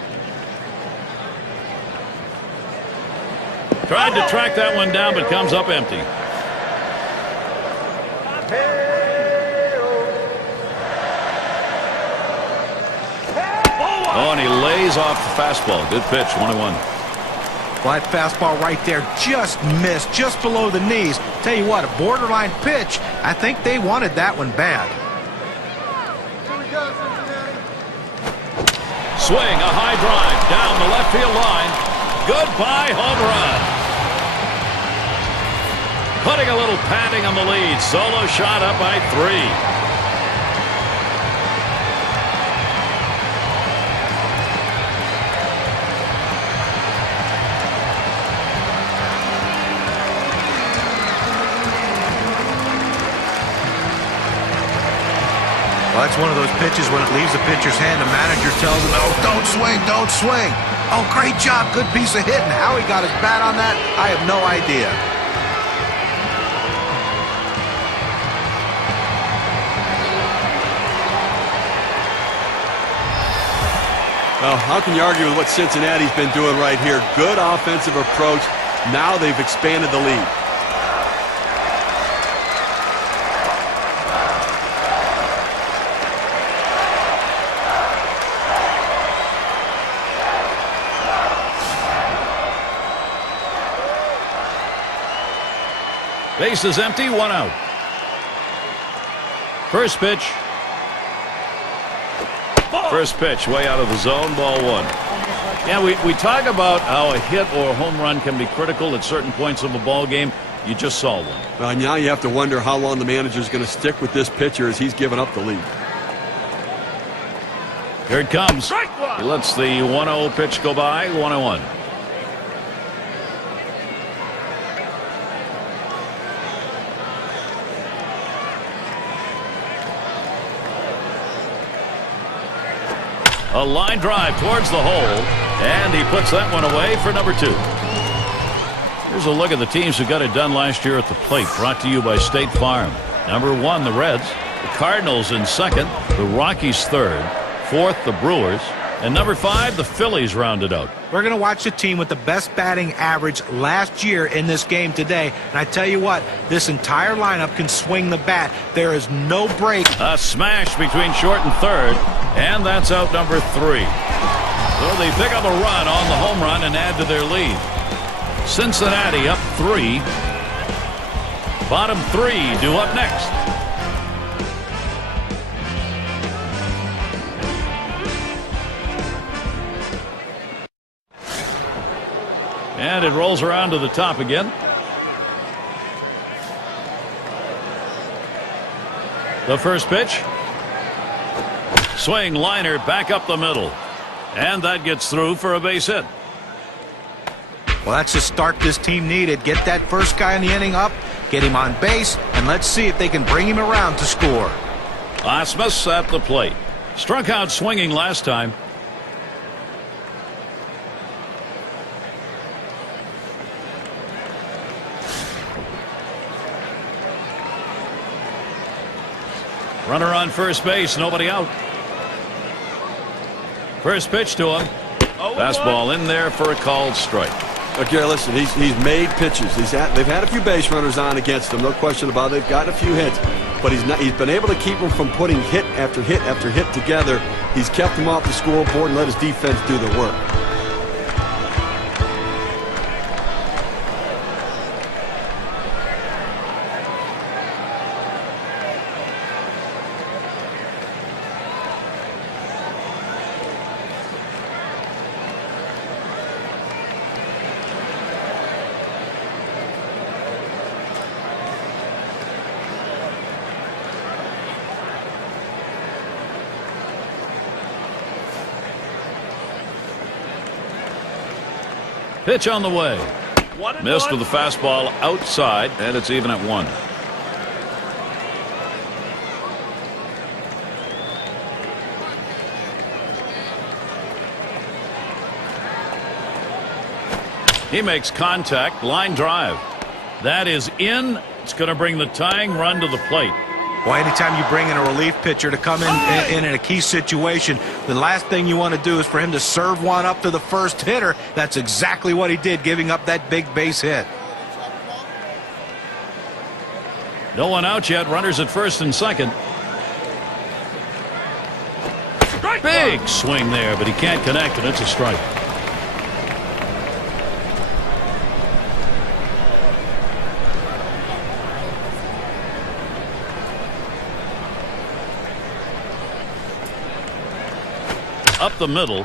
Tried to track that one down, but comes up empty. Oh, and he lays off the fastball. Good pitch, 1-1. Well, that fastball right there just missed, just below the knees. Tell you what, a borderline pitch. I think they wanted that one bad. Swing, a high drive down the left field line. Goodbye home run. Putting a little padding on the lead. Solo shot up by 3. Well, that's one of those pitches when it leaves the pitcher's hand, the manager tells him, oh, don't swing, don't swing. Oh, great job, good piece of hitting. How he got his bat on that, I have no idea. Well, how can you argue with what Cincinnati's been doing right here? Good offensive approach. Now they've expanded the lead. Base is empty, 1 out. First pitch. First pitch, way out of the zone, ball 1. Yeah, we talk about how a hit or a home run can be critical at certain points of a ball game. You just saw one. Well, now you have to wonder how long the manager's going to stick with this pitcher as he's given up the lead. Here it comes. He lets the 1-0 pitch go by, 1-1. A line drive towards the hole, and he puts that one away for number 2. Here's a look at the teams who got it done last year at the plate, brought to you by State Farm. Number 1, the Reds. The Cardinals in 2nd. The Rockies 3rd. 4th, the Brewers. And number 5, the Phillies rounded out. We're going to watch the team with the best batting average last year in this game today. And I tell you what, this entire lineup can swing the bat. There is no break. A smash between short and 3rd, and that's out number 3. So they pick up a run on the home run and add to their lead. Cincinnati up 3. Bottom 3 due up next. And it rolls around to the top again. The first pitch. Swing liner back up the middle. And that gets through for a base hit. Well, that's the start this team needed. Get that first guy in the inning up, get him on base, and let's see if they can bring him around to score. Osmus at the plate. Struck out swinging last time. Runner on first base, nobody out. First pitch to him. Fastball in there for a called strike. Okay, listen, he's made pitches. They've had a few base runners on against him, no question about it. They've gotten a few hits, but he's been able to keep them from putting hit after hit after hit together. He's kept them off the scoreboard and let his defense do the work. Pitch on the way. Missed with the fastball outside, and it's even at 1. He makes contact, line drive. That is in. It's going to bring the tying run to the plate. Well, anytime you bring in a relief pitcher to come in a key situation, the last thing you want to do is for him to serve one up to the first hitter. That's exactly what he did, giving up that big base hit. No one out yet. Runners at first and second. Big swing there, but he can't connect, and it's a strike. Up the middle,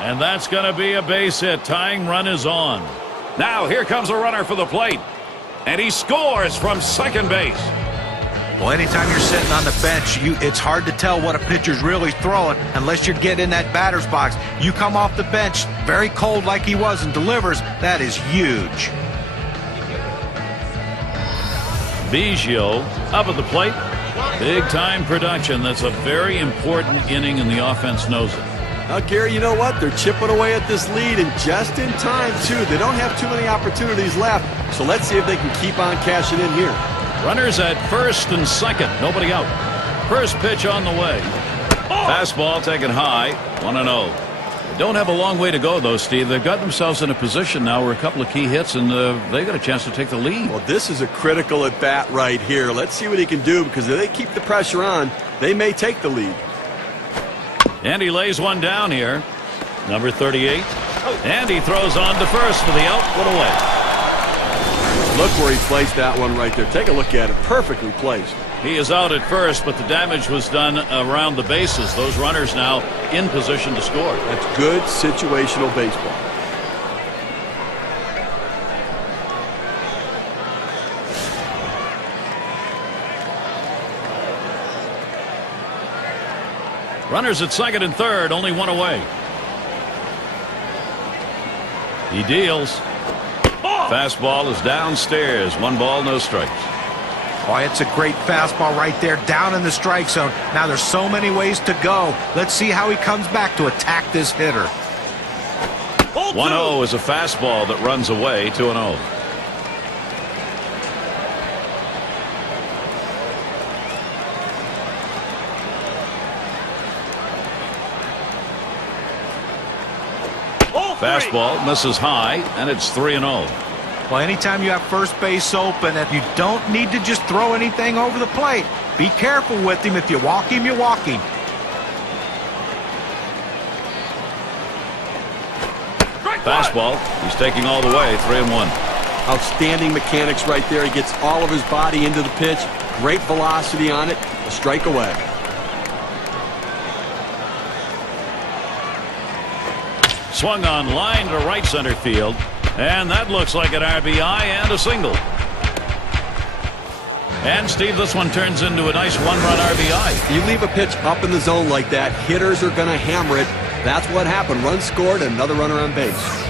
and that's going to be a base hit. Tying run is on. Now here comes a runner for the plate, and he scores from second base. Well, anytime you're sitting on the bench, it's hard to tell what a pitcher's really throwing unless you get in that batter's box. You come off the bench very cold like he was and delivers. That is huge. Biggio up at the plate. Big-time production. That's a very important inning, and the offense knows it. Now, Gary, you know what? They're chipping away at this lead, and just in time, too. They don't have too many opportunities left, so let's see if they can keep on cashing in here. Runners at first and second. Nobody out. First pitch on the way. Fastball taken high. 1-0. They don't have a long way to go, though, Steve. They've got themselves in a position now where a couple of key hits, and they got a chance to take the lead. Well, this is a critical at-bat right here. Let's see what he can do, because if they keep the pressure on, they may take the lead. And he lays one down here. Number 38. And he throws on to first for the out. What away. Look where he placed that one right there. Take a look at it. Perfectly placed. He is out at first, but the damage was done around the bases. Those runners now in position to score. That's good situational baseball. Runners at second and third, only one away. He deals. Fastball is downstairs. 1 ball, no strikes. Oh, it's a great fastball right there, down in the strike zone. Now there's so many ways to go. Let's see how he comes back to attack this hitter. 1-0 is a fastball that runs away. 2-0. Fastball misses high, and it's 3-0. Well, anytime you have first base open, and you don't need to just throw anything over the plate. Be careful with him. If you walk him, you walk him. Fastball. He's taking all the way. 3-1. Outstanding mechanics right there. He gets all of his body into the pitch. Great velocity on it. A strike away. Swung on line to right center field. And that looks like an RBI and a single. And, Steve, this one turns into a nice one-run RBI. You leave a pitch up in the zone like that, hitters are going to hammer it. That's what happened. Run scored, another runner on base.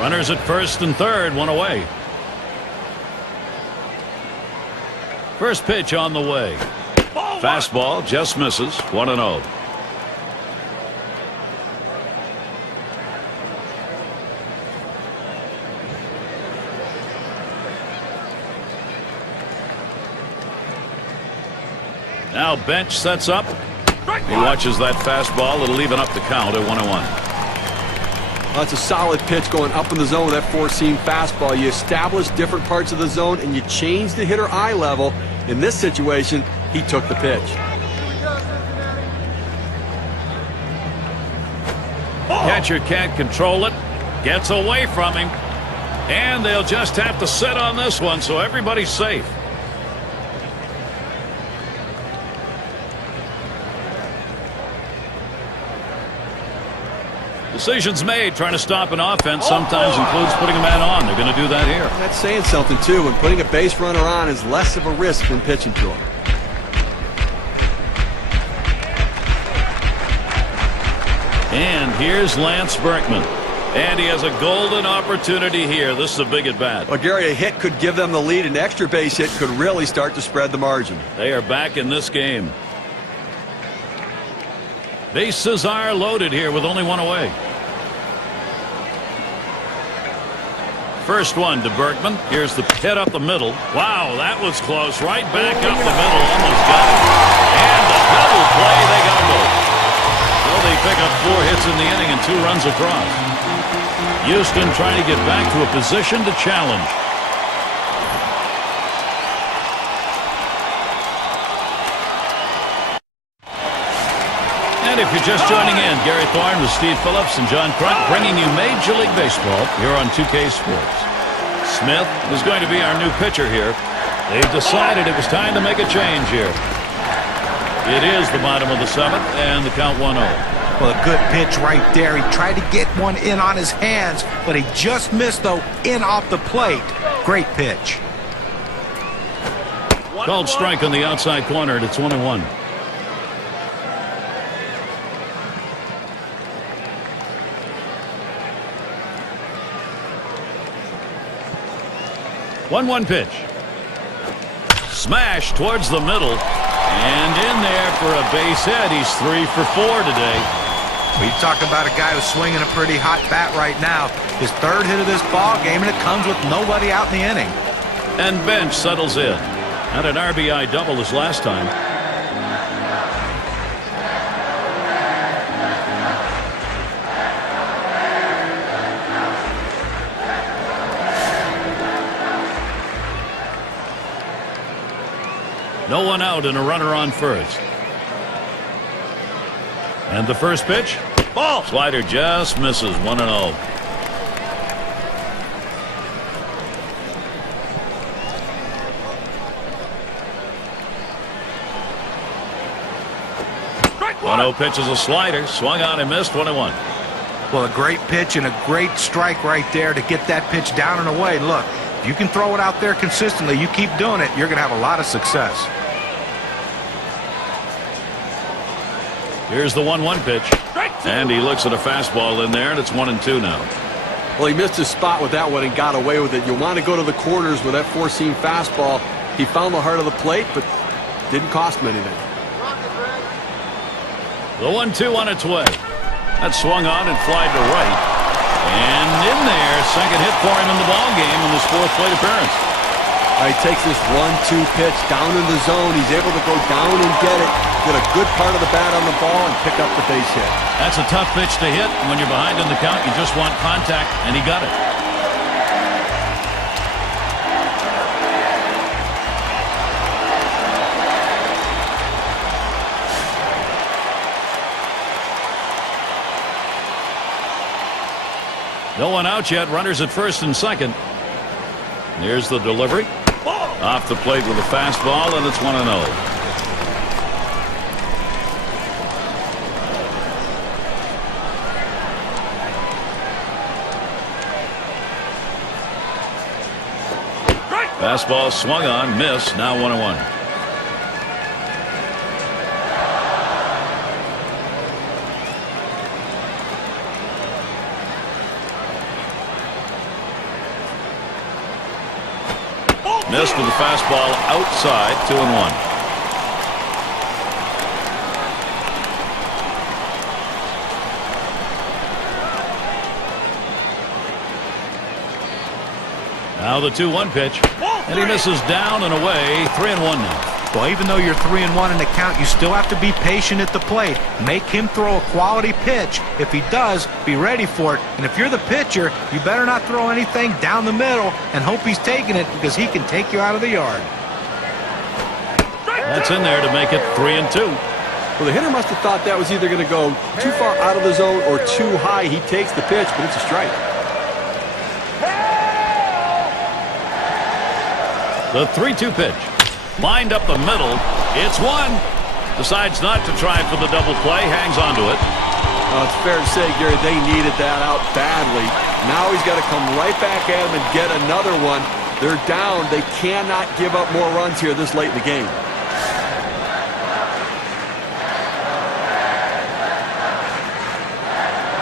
Runners at first and third, 1 away. First pitch on the way. Fastball just misses. 1-0. Now Bench sets up. He watches that fastball. It'll even up the count at 1-1. That's a solid pitch going up in the zone with that four-seam fastball. You establish different parts of the zone and you change the hitter eye level. In this situation, he took the pitch. Catcher can't control it. Gets away from him. And they'll just have to sit on this one, so everybody's safe. Decisions made trying to stop an offense sometimes includes putting a man on. They're going to do that here. That's saying something, too. When putting a base runner on is less of a risk than pitching to him. And here's Lance Berkman. And he has a golden opportunity here. This is a big at-bat. Well, Gary, a hit could give them the lead. An extra base hit could really start to spread the margin. They are back in this game. Bases are loaded here with only 1 away. First one to Berkman. Here's the hit up the middle. Wow, that was close. Right back up the middle. Almost got it. And the double play. They got both. Well, they pick up 4 hits in the inning and 2 runs across. Houston trying to get back to a position to challenge. And if you're just joining in, Gary Thorne with Steve Phillips and John Crunk bringing you Major League Baseball here on 2K Sports. Smith is going to be our new pitcher here. They've decided it was time to make a change here. It is the bottom of the 7th and the count 1-0. Well, a good pitch right there. He tried to get one in on his hands, but he just missed, though, in off the plate. Great pitch. Called strike on the outside corner, and it's 1-1. One pitch. Smash towards the middle. And in there for a base hit. He's 3 for 4 today. We talk about a guy who's swinging a pretty hot bat right now. His third hit of this ball game, and it comes with nobody out in the inning. And Bench settles in. Had an RBI double his last time. No one out and a runner on first. And the first pitch. Ball. Slider just misses. 1-0. One-0 pitch is a slider. Swung on and missed. 1-1. Well, a great pitch and a great strike right there to get that pitch down and away. Look, if you can throw it out there consistently, you keep doing it, you're going to have a lot of success. Here's the 1-1 pitch. And he looks at a fastball in there, and it's 1-2 now. Well, he missed his spot with that one and got away with it. You want to go to the corners with that four-seam fastball. He found the heart of the plate, but didn't cost him anything. The 1-2 on its way. That swung on and flied to right. And in there, second hit for him in the ballgame in this fourth plate appearance. He takes this 1-2 pitch down in the zone. He's able to go down and get it, get a good part of the bat on the ball, and pick up the base hit. That's a tough pitch to hit. When you're behind in the count, you just want contact, and he got it. No one out yet. Runners at first and second. Here's the delivery. Off the plate with a fastball, and it's 1-0. Fastball swung on, missed. Now 1-1. Missed with the fastball outside. 2-1. Now the 2-1 pitch. And he misses down and away. 3-1 now. Well, even though you're 3-1 in the count, you still have to be patient at the plate. Make him throw a quality pitch. If he does, be ready for it. And if you're the pitcher, you better not throw anything down the middle and hope he's taking it, because he can take you out of the yard. That's in there to make it 3-2. Well, the hitter must have thought that was either going to go too far out of the zone or too high. He takes the pitch, but it's a strike. The 3-2 pitch. Lined up the middle. It's one. Decides not to try for the double play. Hangs on to it. It's fair to say, Gary, they needed that out badly. Now he's got to come right back at him and get another one. They're down. They cannot give up more runs here this late in the game.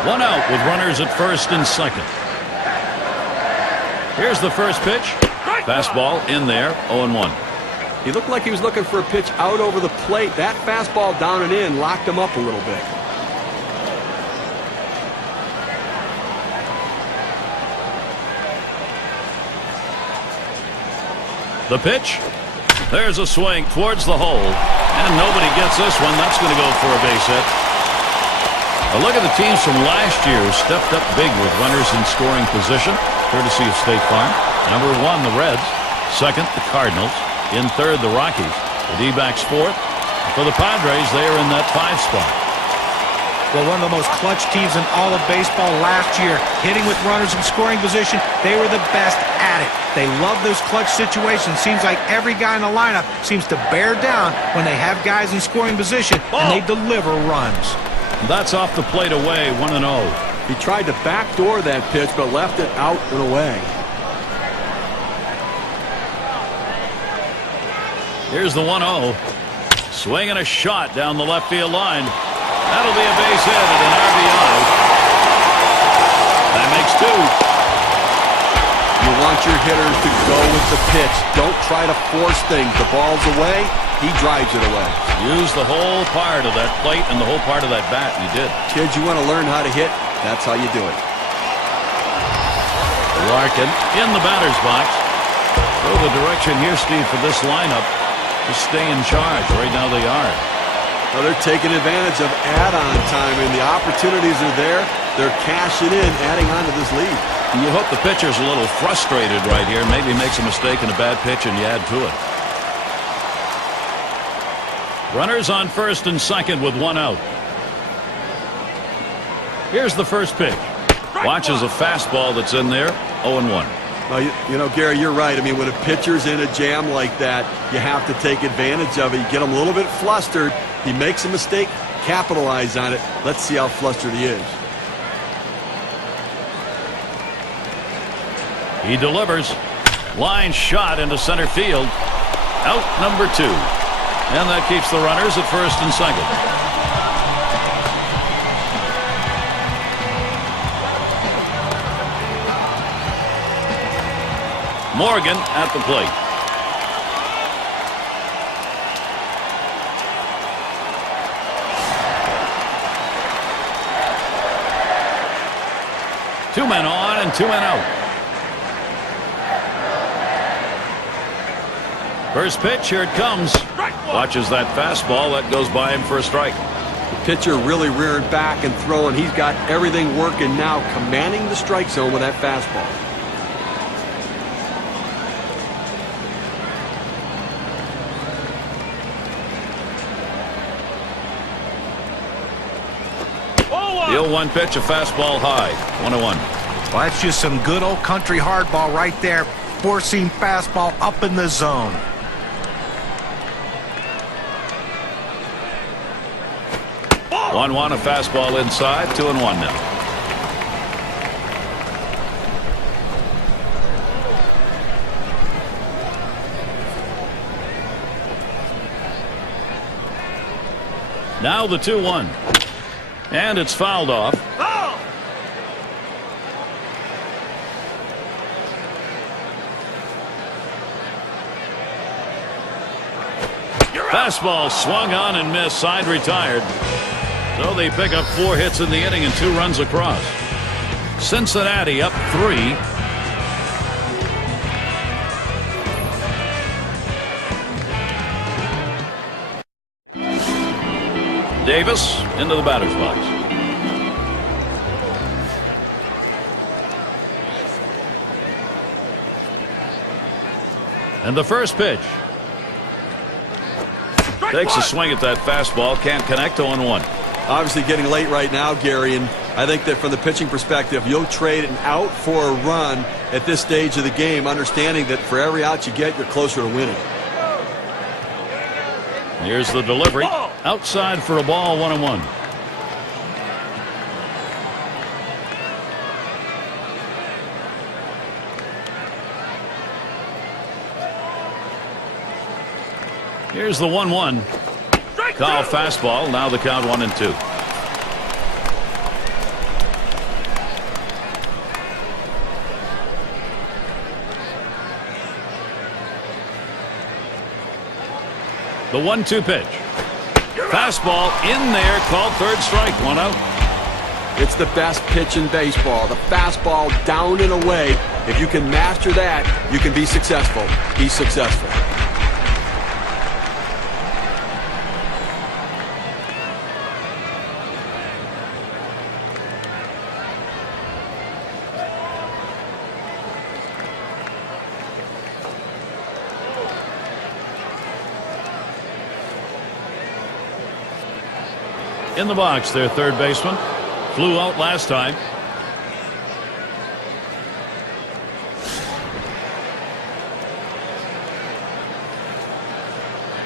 One out with runners at first and second. Here's the first pitch. Fastball in there. 0-1. He looked like he was looking for a pitch out over the plate. That fastball down and in locked him up a little bit. The pitch. There's a swing towards the hole. And nobody gets this one. That's going to go for a base hit. A look at the teams from last year who stepped up big with runners in scoring position, courtesy of State Farm. Number 1, the Reds. Second, the Cardinals. In third, the Rockies. The D-backs fourth. For the Padres, they are in that 5 spot. Well, one of the most clutch teams in all of baseball last year, hitting with runners in scoring position. They were the best at it. They love those clutch situations. Seems like every guy in the lineup seems to bear down when they have guys in scoring position, and they deliver runs. That's off the plate away, 1-0. He tried to backdoor that pitch, but left it out and away. Here's the 1-0. Swing and a shot down the left field line. That'll be a base hit and an RBI. That makes 2. You want your hitters to go with the pitch. Don't try to force things. The ball's away. He drives it away. Use the whole part of that plate and the whole part of that bat. You did. Kids, you want to learn how to hit? That's how you do it. Larkin in the batter's box. So the direction here, Steve, for this lineup is stay in charge. Right now they are. Well, they're taking advantage of add-on time, and the opportunities are there. They're cashing in, adding on to this lead. You hope the pitcher's a little frustrated right here. Maybe he makes a mistake in a bad pitch and you add to it. Runners on first and second with 1 out. Here's the first pitch. Watches a fastball that's in there. 0-1. Well, you know, Gary, you're right. I mean, when a pitcher's in a jam like that, you have to take advantage of it. You get him a little bit flustered. He makes a mistake, capitalize on it. Let's see how flustered he is. He delivers. Line shot into center field. Out number 2. And that keeps the runners at first and second. Morgan at the plate. Two men on and 2 men out. First pitch, here it comes. Watches that fastball. That goes by him for a strike. The pitcher really rearing back and throwing. He's got everything working now, commanding the strike zone with that fastball. The 0-1 pitch, a fastball high. 1-1. Well, that's just some good old country hardball right there. Forcing fastball up in the zone. One, a fastball inside. 2-1 now. Now the 2-1. And it's fouled off. Fastball swung on and missed. Side retired. So they pick up 4 hits in the inning and 2 runs across. Cincinnati up 3. Davis into the batter's box. And the first pitch. Takes a swing at that fastball. Can't connect. 0-1. Obviously getting late right now, Gary, and I think that from the pitching perspective, you'll trade an out for a run at this stage of the game, understanding that for every out you get, you're closer to winning. Here's the delivery. Outside for a ball. 1-1. Here's the 1-1. Call fastball. Now the count 1-2. The 1-2 pitch. Fastball in there. Called third strike. 1 out. It's the best pitch in baseball. The fastball down and away. If you can master that, you can be successful. He's successful. In the box, their third baseman. Flew out last time.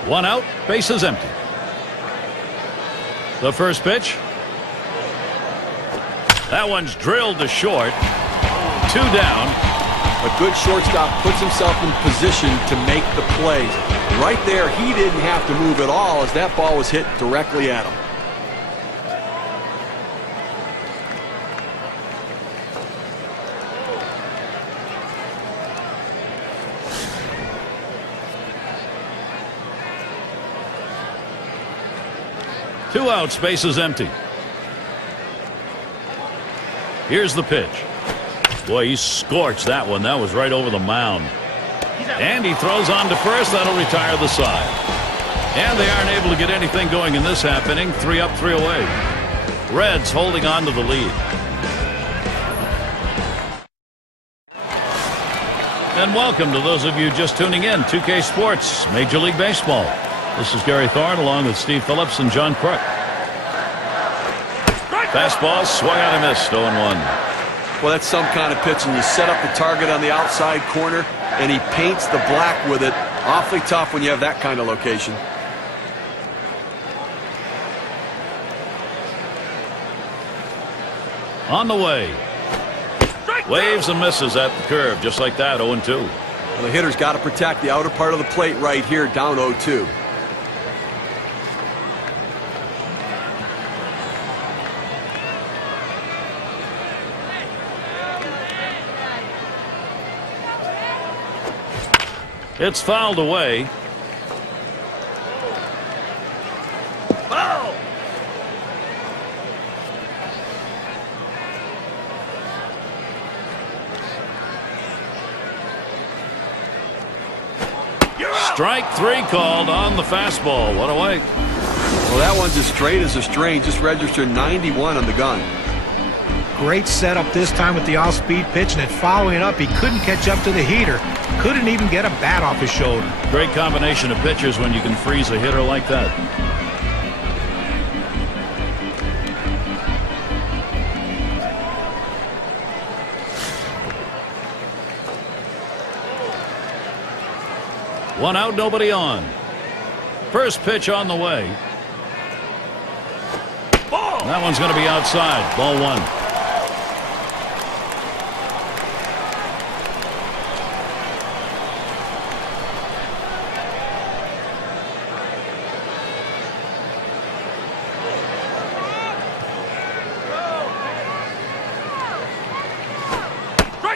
One out, bases empty. The first pitch, That one's drilled to short. 2 down. A good shortstop puts himself in position to make the plays. Right there, he didn't have to move at all as that ball was hit directly at him. Two outs, bases empty. Here's the pitch. Boy, he scorched that one. That was right over the mound. And he throws on to first. That'll retire the side. And they aren't able to get anything going in this half inning. 3 up, 3 away. Reds holding on to the lead. And welcome to those of you just tuning in. 2K Sports, Major League Baseball. This is Gary Thorne along with Steve Phillips and John Crook. Fastball swung out and missed. 0-1. Well, that's some kind of pitching. You set up the target on the outside corner, and he paints the black with it. Awfully tough when you have that kind of location. On the way. Waves and misses at the curve, just like that. 0-2. Well, the hitter's got to protect the outer part of the plate right here, down 0-2. It's fouled away. Foul! Strike 3 called on the fastball. What away. Well, that one's as straight as a string. Just registered 91 on the gun. Great setup this time with the off-speed pitch, and then following it up, he couldn't catch up to the heater. Couldn't even get a bat off his shoulder. Great combination of pitchers when you can freeze a hitter like that. One out, nobody on. First pitch on the way. That one's going to be outside. Ball 1.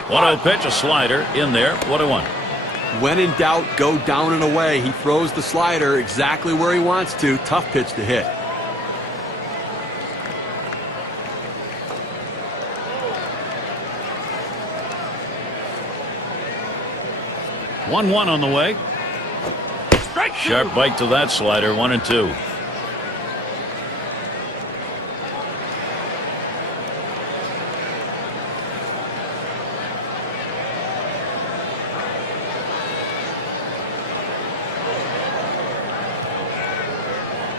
One-0 pitch, a slider in there. 1-1. When in doubt, go down and away. He throws the slider exactly where he wants to. Tough pitch to hit. One on the way. Sharp bite to that slider. 1-2.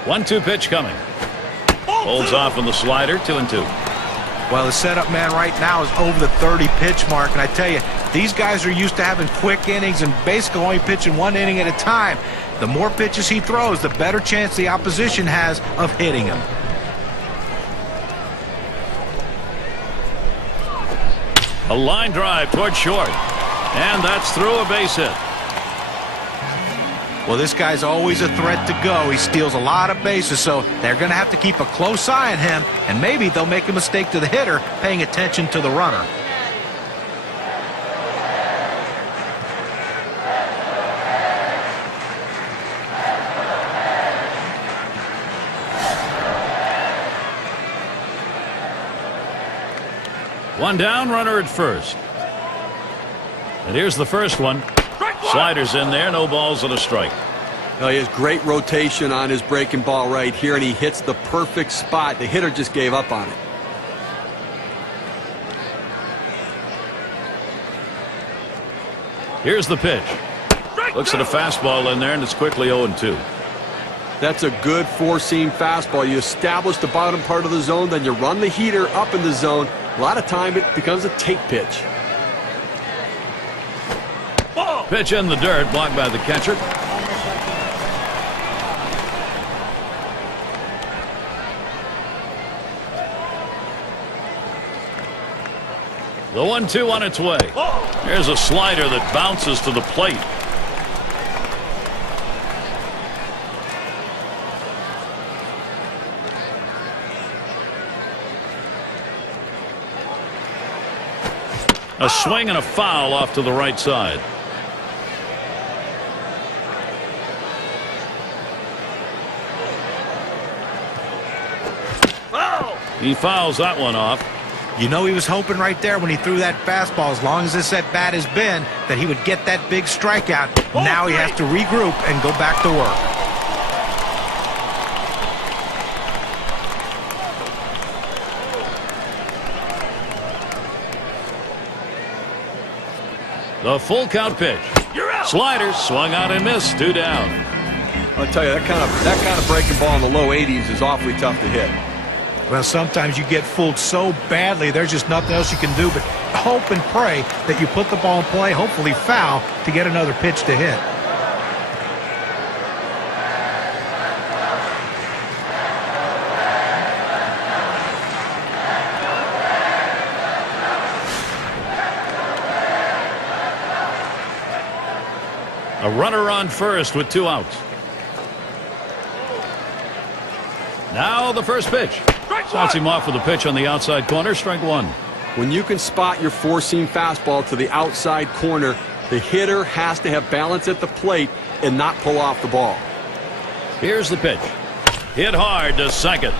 One-two pitch coming. Holds off on the slider. 2-2. Well, the setup man right now is over the 30 pitch mark, and I tell you, these guys are used to having quick innings and basically only pitching 1 inning at a time. The more pitches he throws, the better chance the opposition has of hitting him. A line drive toward short, and that's through a base hit. Well, this guy's always a threat to go. He steals a lot of bases, so they're going to have to keep a close eye on him, and maybe they'll make a mistake to the hitter, paying attention to the runner. One down, runner at first. And here's the first one. Sliders in there, no balls and a strike. Well, he has great rotation on his breaking ball right here, and he hits the perfect spot. The hitter just gave up on it. Here's the pitch. Looks at a fastball in there, and it's quickly 0-2. That's a good four-seam fastball. You establish the bottom part of the zone, then you run the heater up in the zone. A lot of time it becomes a take pitch. Pitch in the dirt, blocked by the catcher. The 1-2 on its way. Here's a slider that bounces to the plate. A swing and a foul off to the right side. He fouls that one off. You know he was hoping right there when he threw that fastball, as long as this at-bat has been, that he would get that big strikeout. Now he has to regroup and go back to work. The full count pitch. Slider swung out and missed. 2 down. I'll tell you, that kind of breaking ball in the low 80s is awfully tough to hit. Well, sometimes you get fooled so badly, there's just nothing else you can do but hope and pray that you put the ball in play, hopefully foul, to get another pitch to hit. A runner on first with 2 outs. Now the first pitch. Starts him off with a pitch on the outside corner. Strike 1. When you can spot your four-seam fastball to the outside corner, the hitter has to have balance at the plate and not pull off the ball. Here's the pitch. Hit hard to second.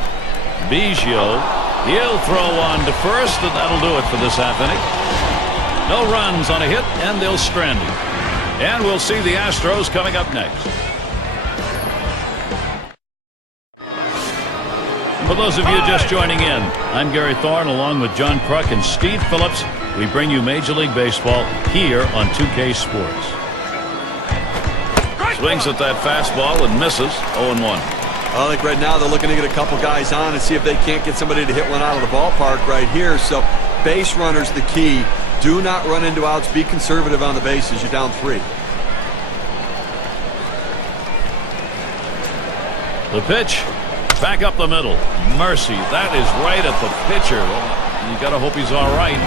Biggio. He'll throw on to first, and that'll do it for this half inning. No runs on a hit, and they'll strand him. And we'll see the Astros coming up next. For those of you just joining in, I'm Gary Thorne along with John Kruk and Steve Phillips. We bring you Major League Baseball here on 2K Sports. Swings at that fastball and misses. 0-1. I think right now they're looking to get a couple guys on and see if they can't get somebody to hit one out of the ballpark right here. So base runner's the key. Do not run into outs. Be conservative on the bases. You're down 3. The pitch. Back up the middle. Mercy. That is right at the pitcher. Well, you got to hope he's all right.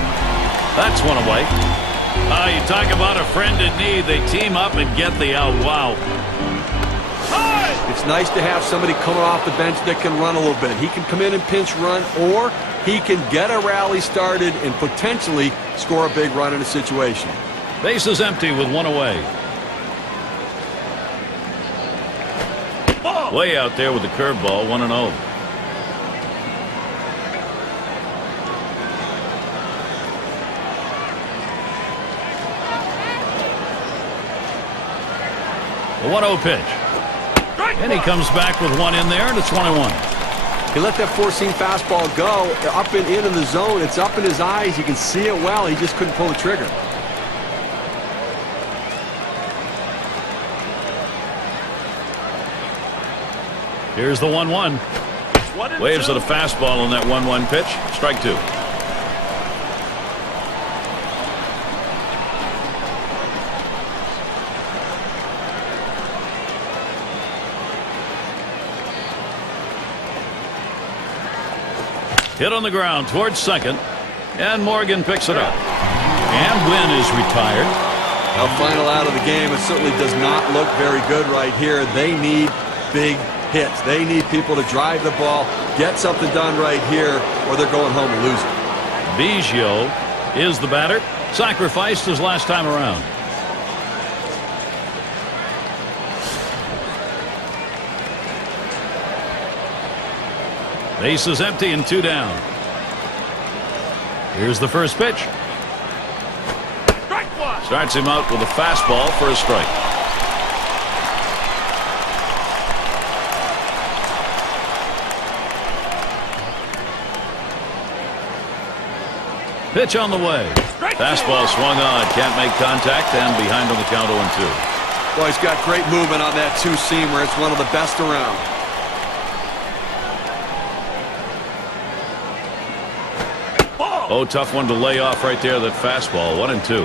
That's one away. You talk about a friend in need. They team up and get the out. Wow. It's nice to have somebody coming off the bench that can run a little bit. He can come in and pinch run, or he can get a rally started and potentially score a big run in a situation. Base is empty with 1 away. Way out there with the curveball. 1-0. The 1-0 pitch. And he comes back with 1 in there, and it's 1-1. He let that four-seam fastball go up and in the zone. It's up in his eyes. You can see it well. He just couldn't pull the trigger. Here's the 1-1. Waves at a fastball on that 1-1 pitch. Strike 2. Hit on the ground towards second, and Morgan picks it up. And Wynn is retired. A final out of the game. It certainly does not look very good right here. They need big hits. They need people to drive the ball, get something done right here, or they're going home and losing. Biggio is the batter. Sacrificed his last time around. Base is empty and 2 down. Here's the first pitch. Starts him out with a fastball for a strike. Pitch on the way. Fastball swung on. Can't make contact, and behind on the count 0-2. Well, he's got great movement on that two-seamer. It's one of the best around. Oh, tough one to lay off right there, that fastball. 1-2.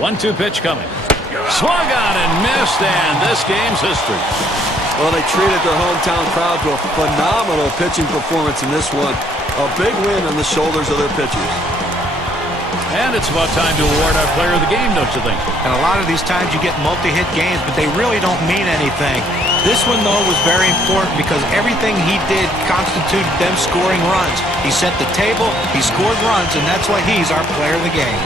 One-two pitch coming. Swung on and missed, and this game's history. Well, they treated their hometown crowd to a phenomenal pitching performance in this one. A big win on the shoulders of their pitchers. And it's about time to award our player of the game, don't you think? And a lot of these times you get multi-hit games, but they really don't mean anything. This one, though, was very important because everything he did constituted them scoring runs. He set the table, he scored runs, and that's why he's our player of the game.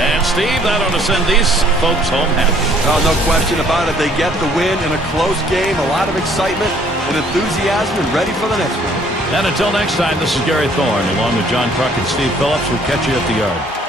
And Steve, that ought to send these folks home happy. Oh, no question about it. They get the win in a close game, a lot of excitement and enthusiasm, and ready for the next one. And until next time, this is Gary Thorne, along with John Kruk and Steve Phillips. We'll catch you at the yard.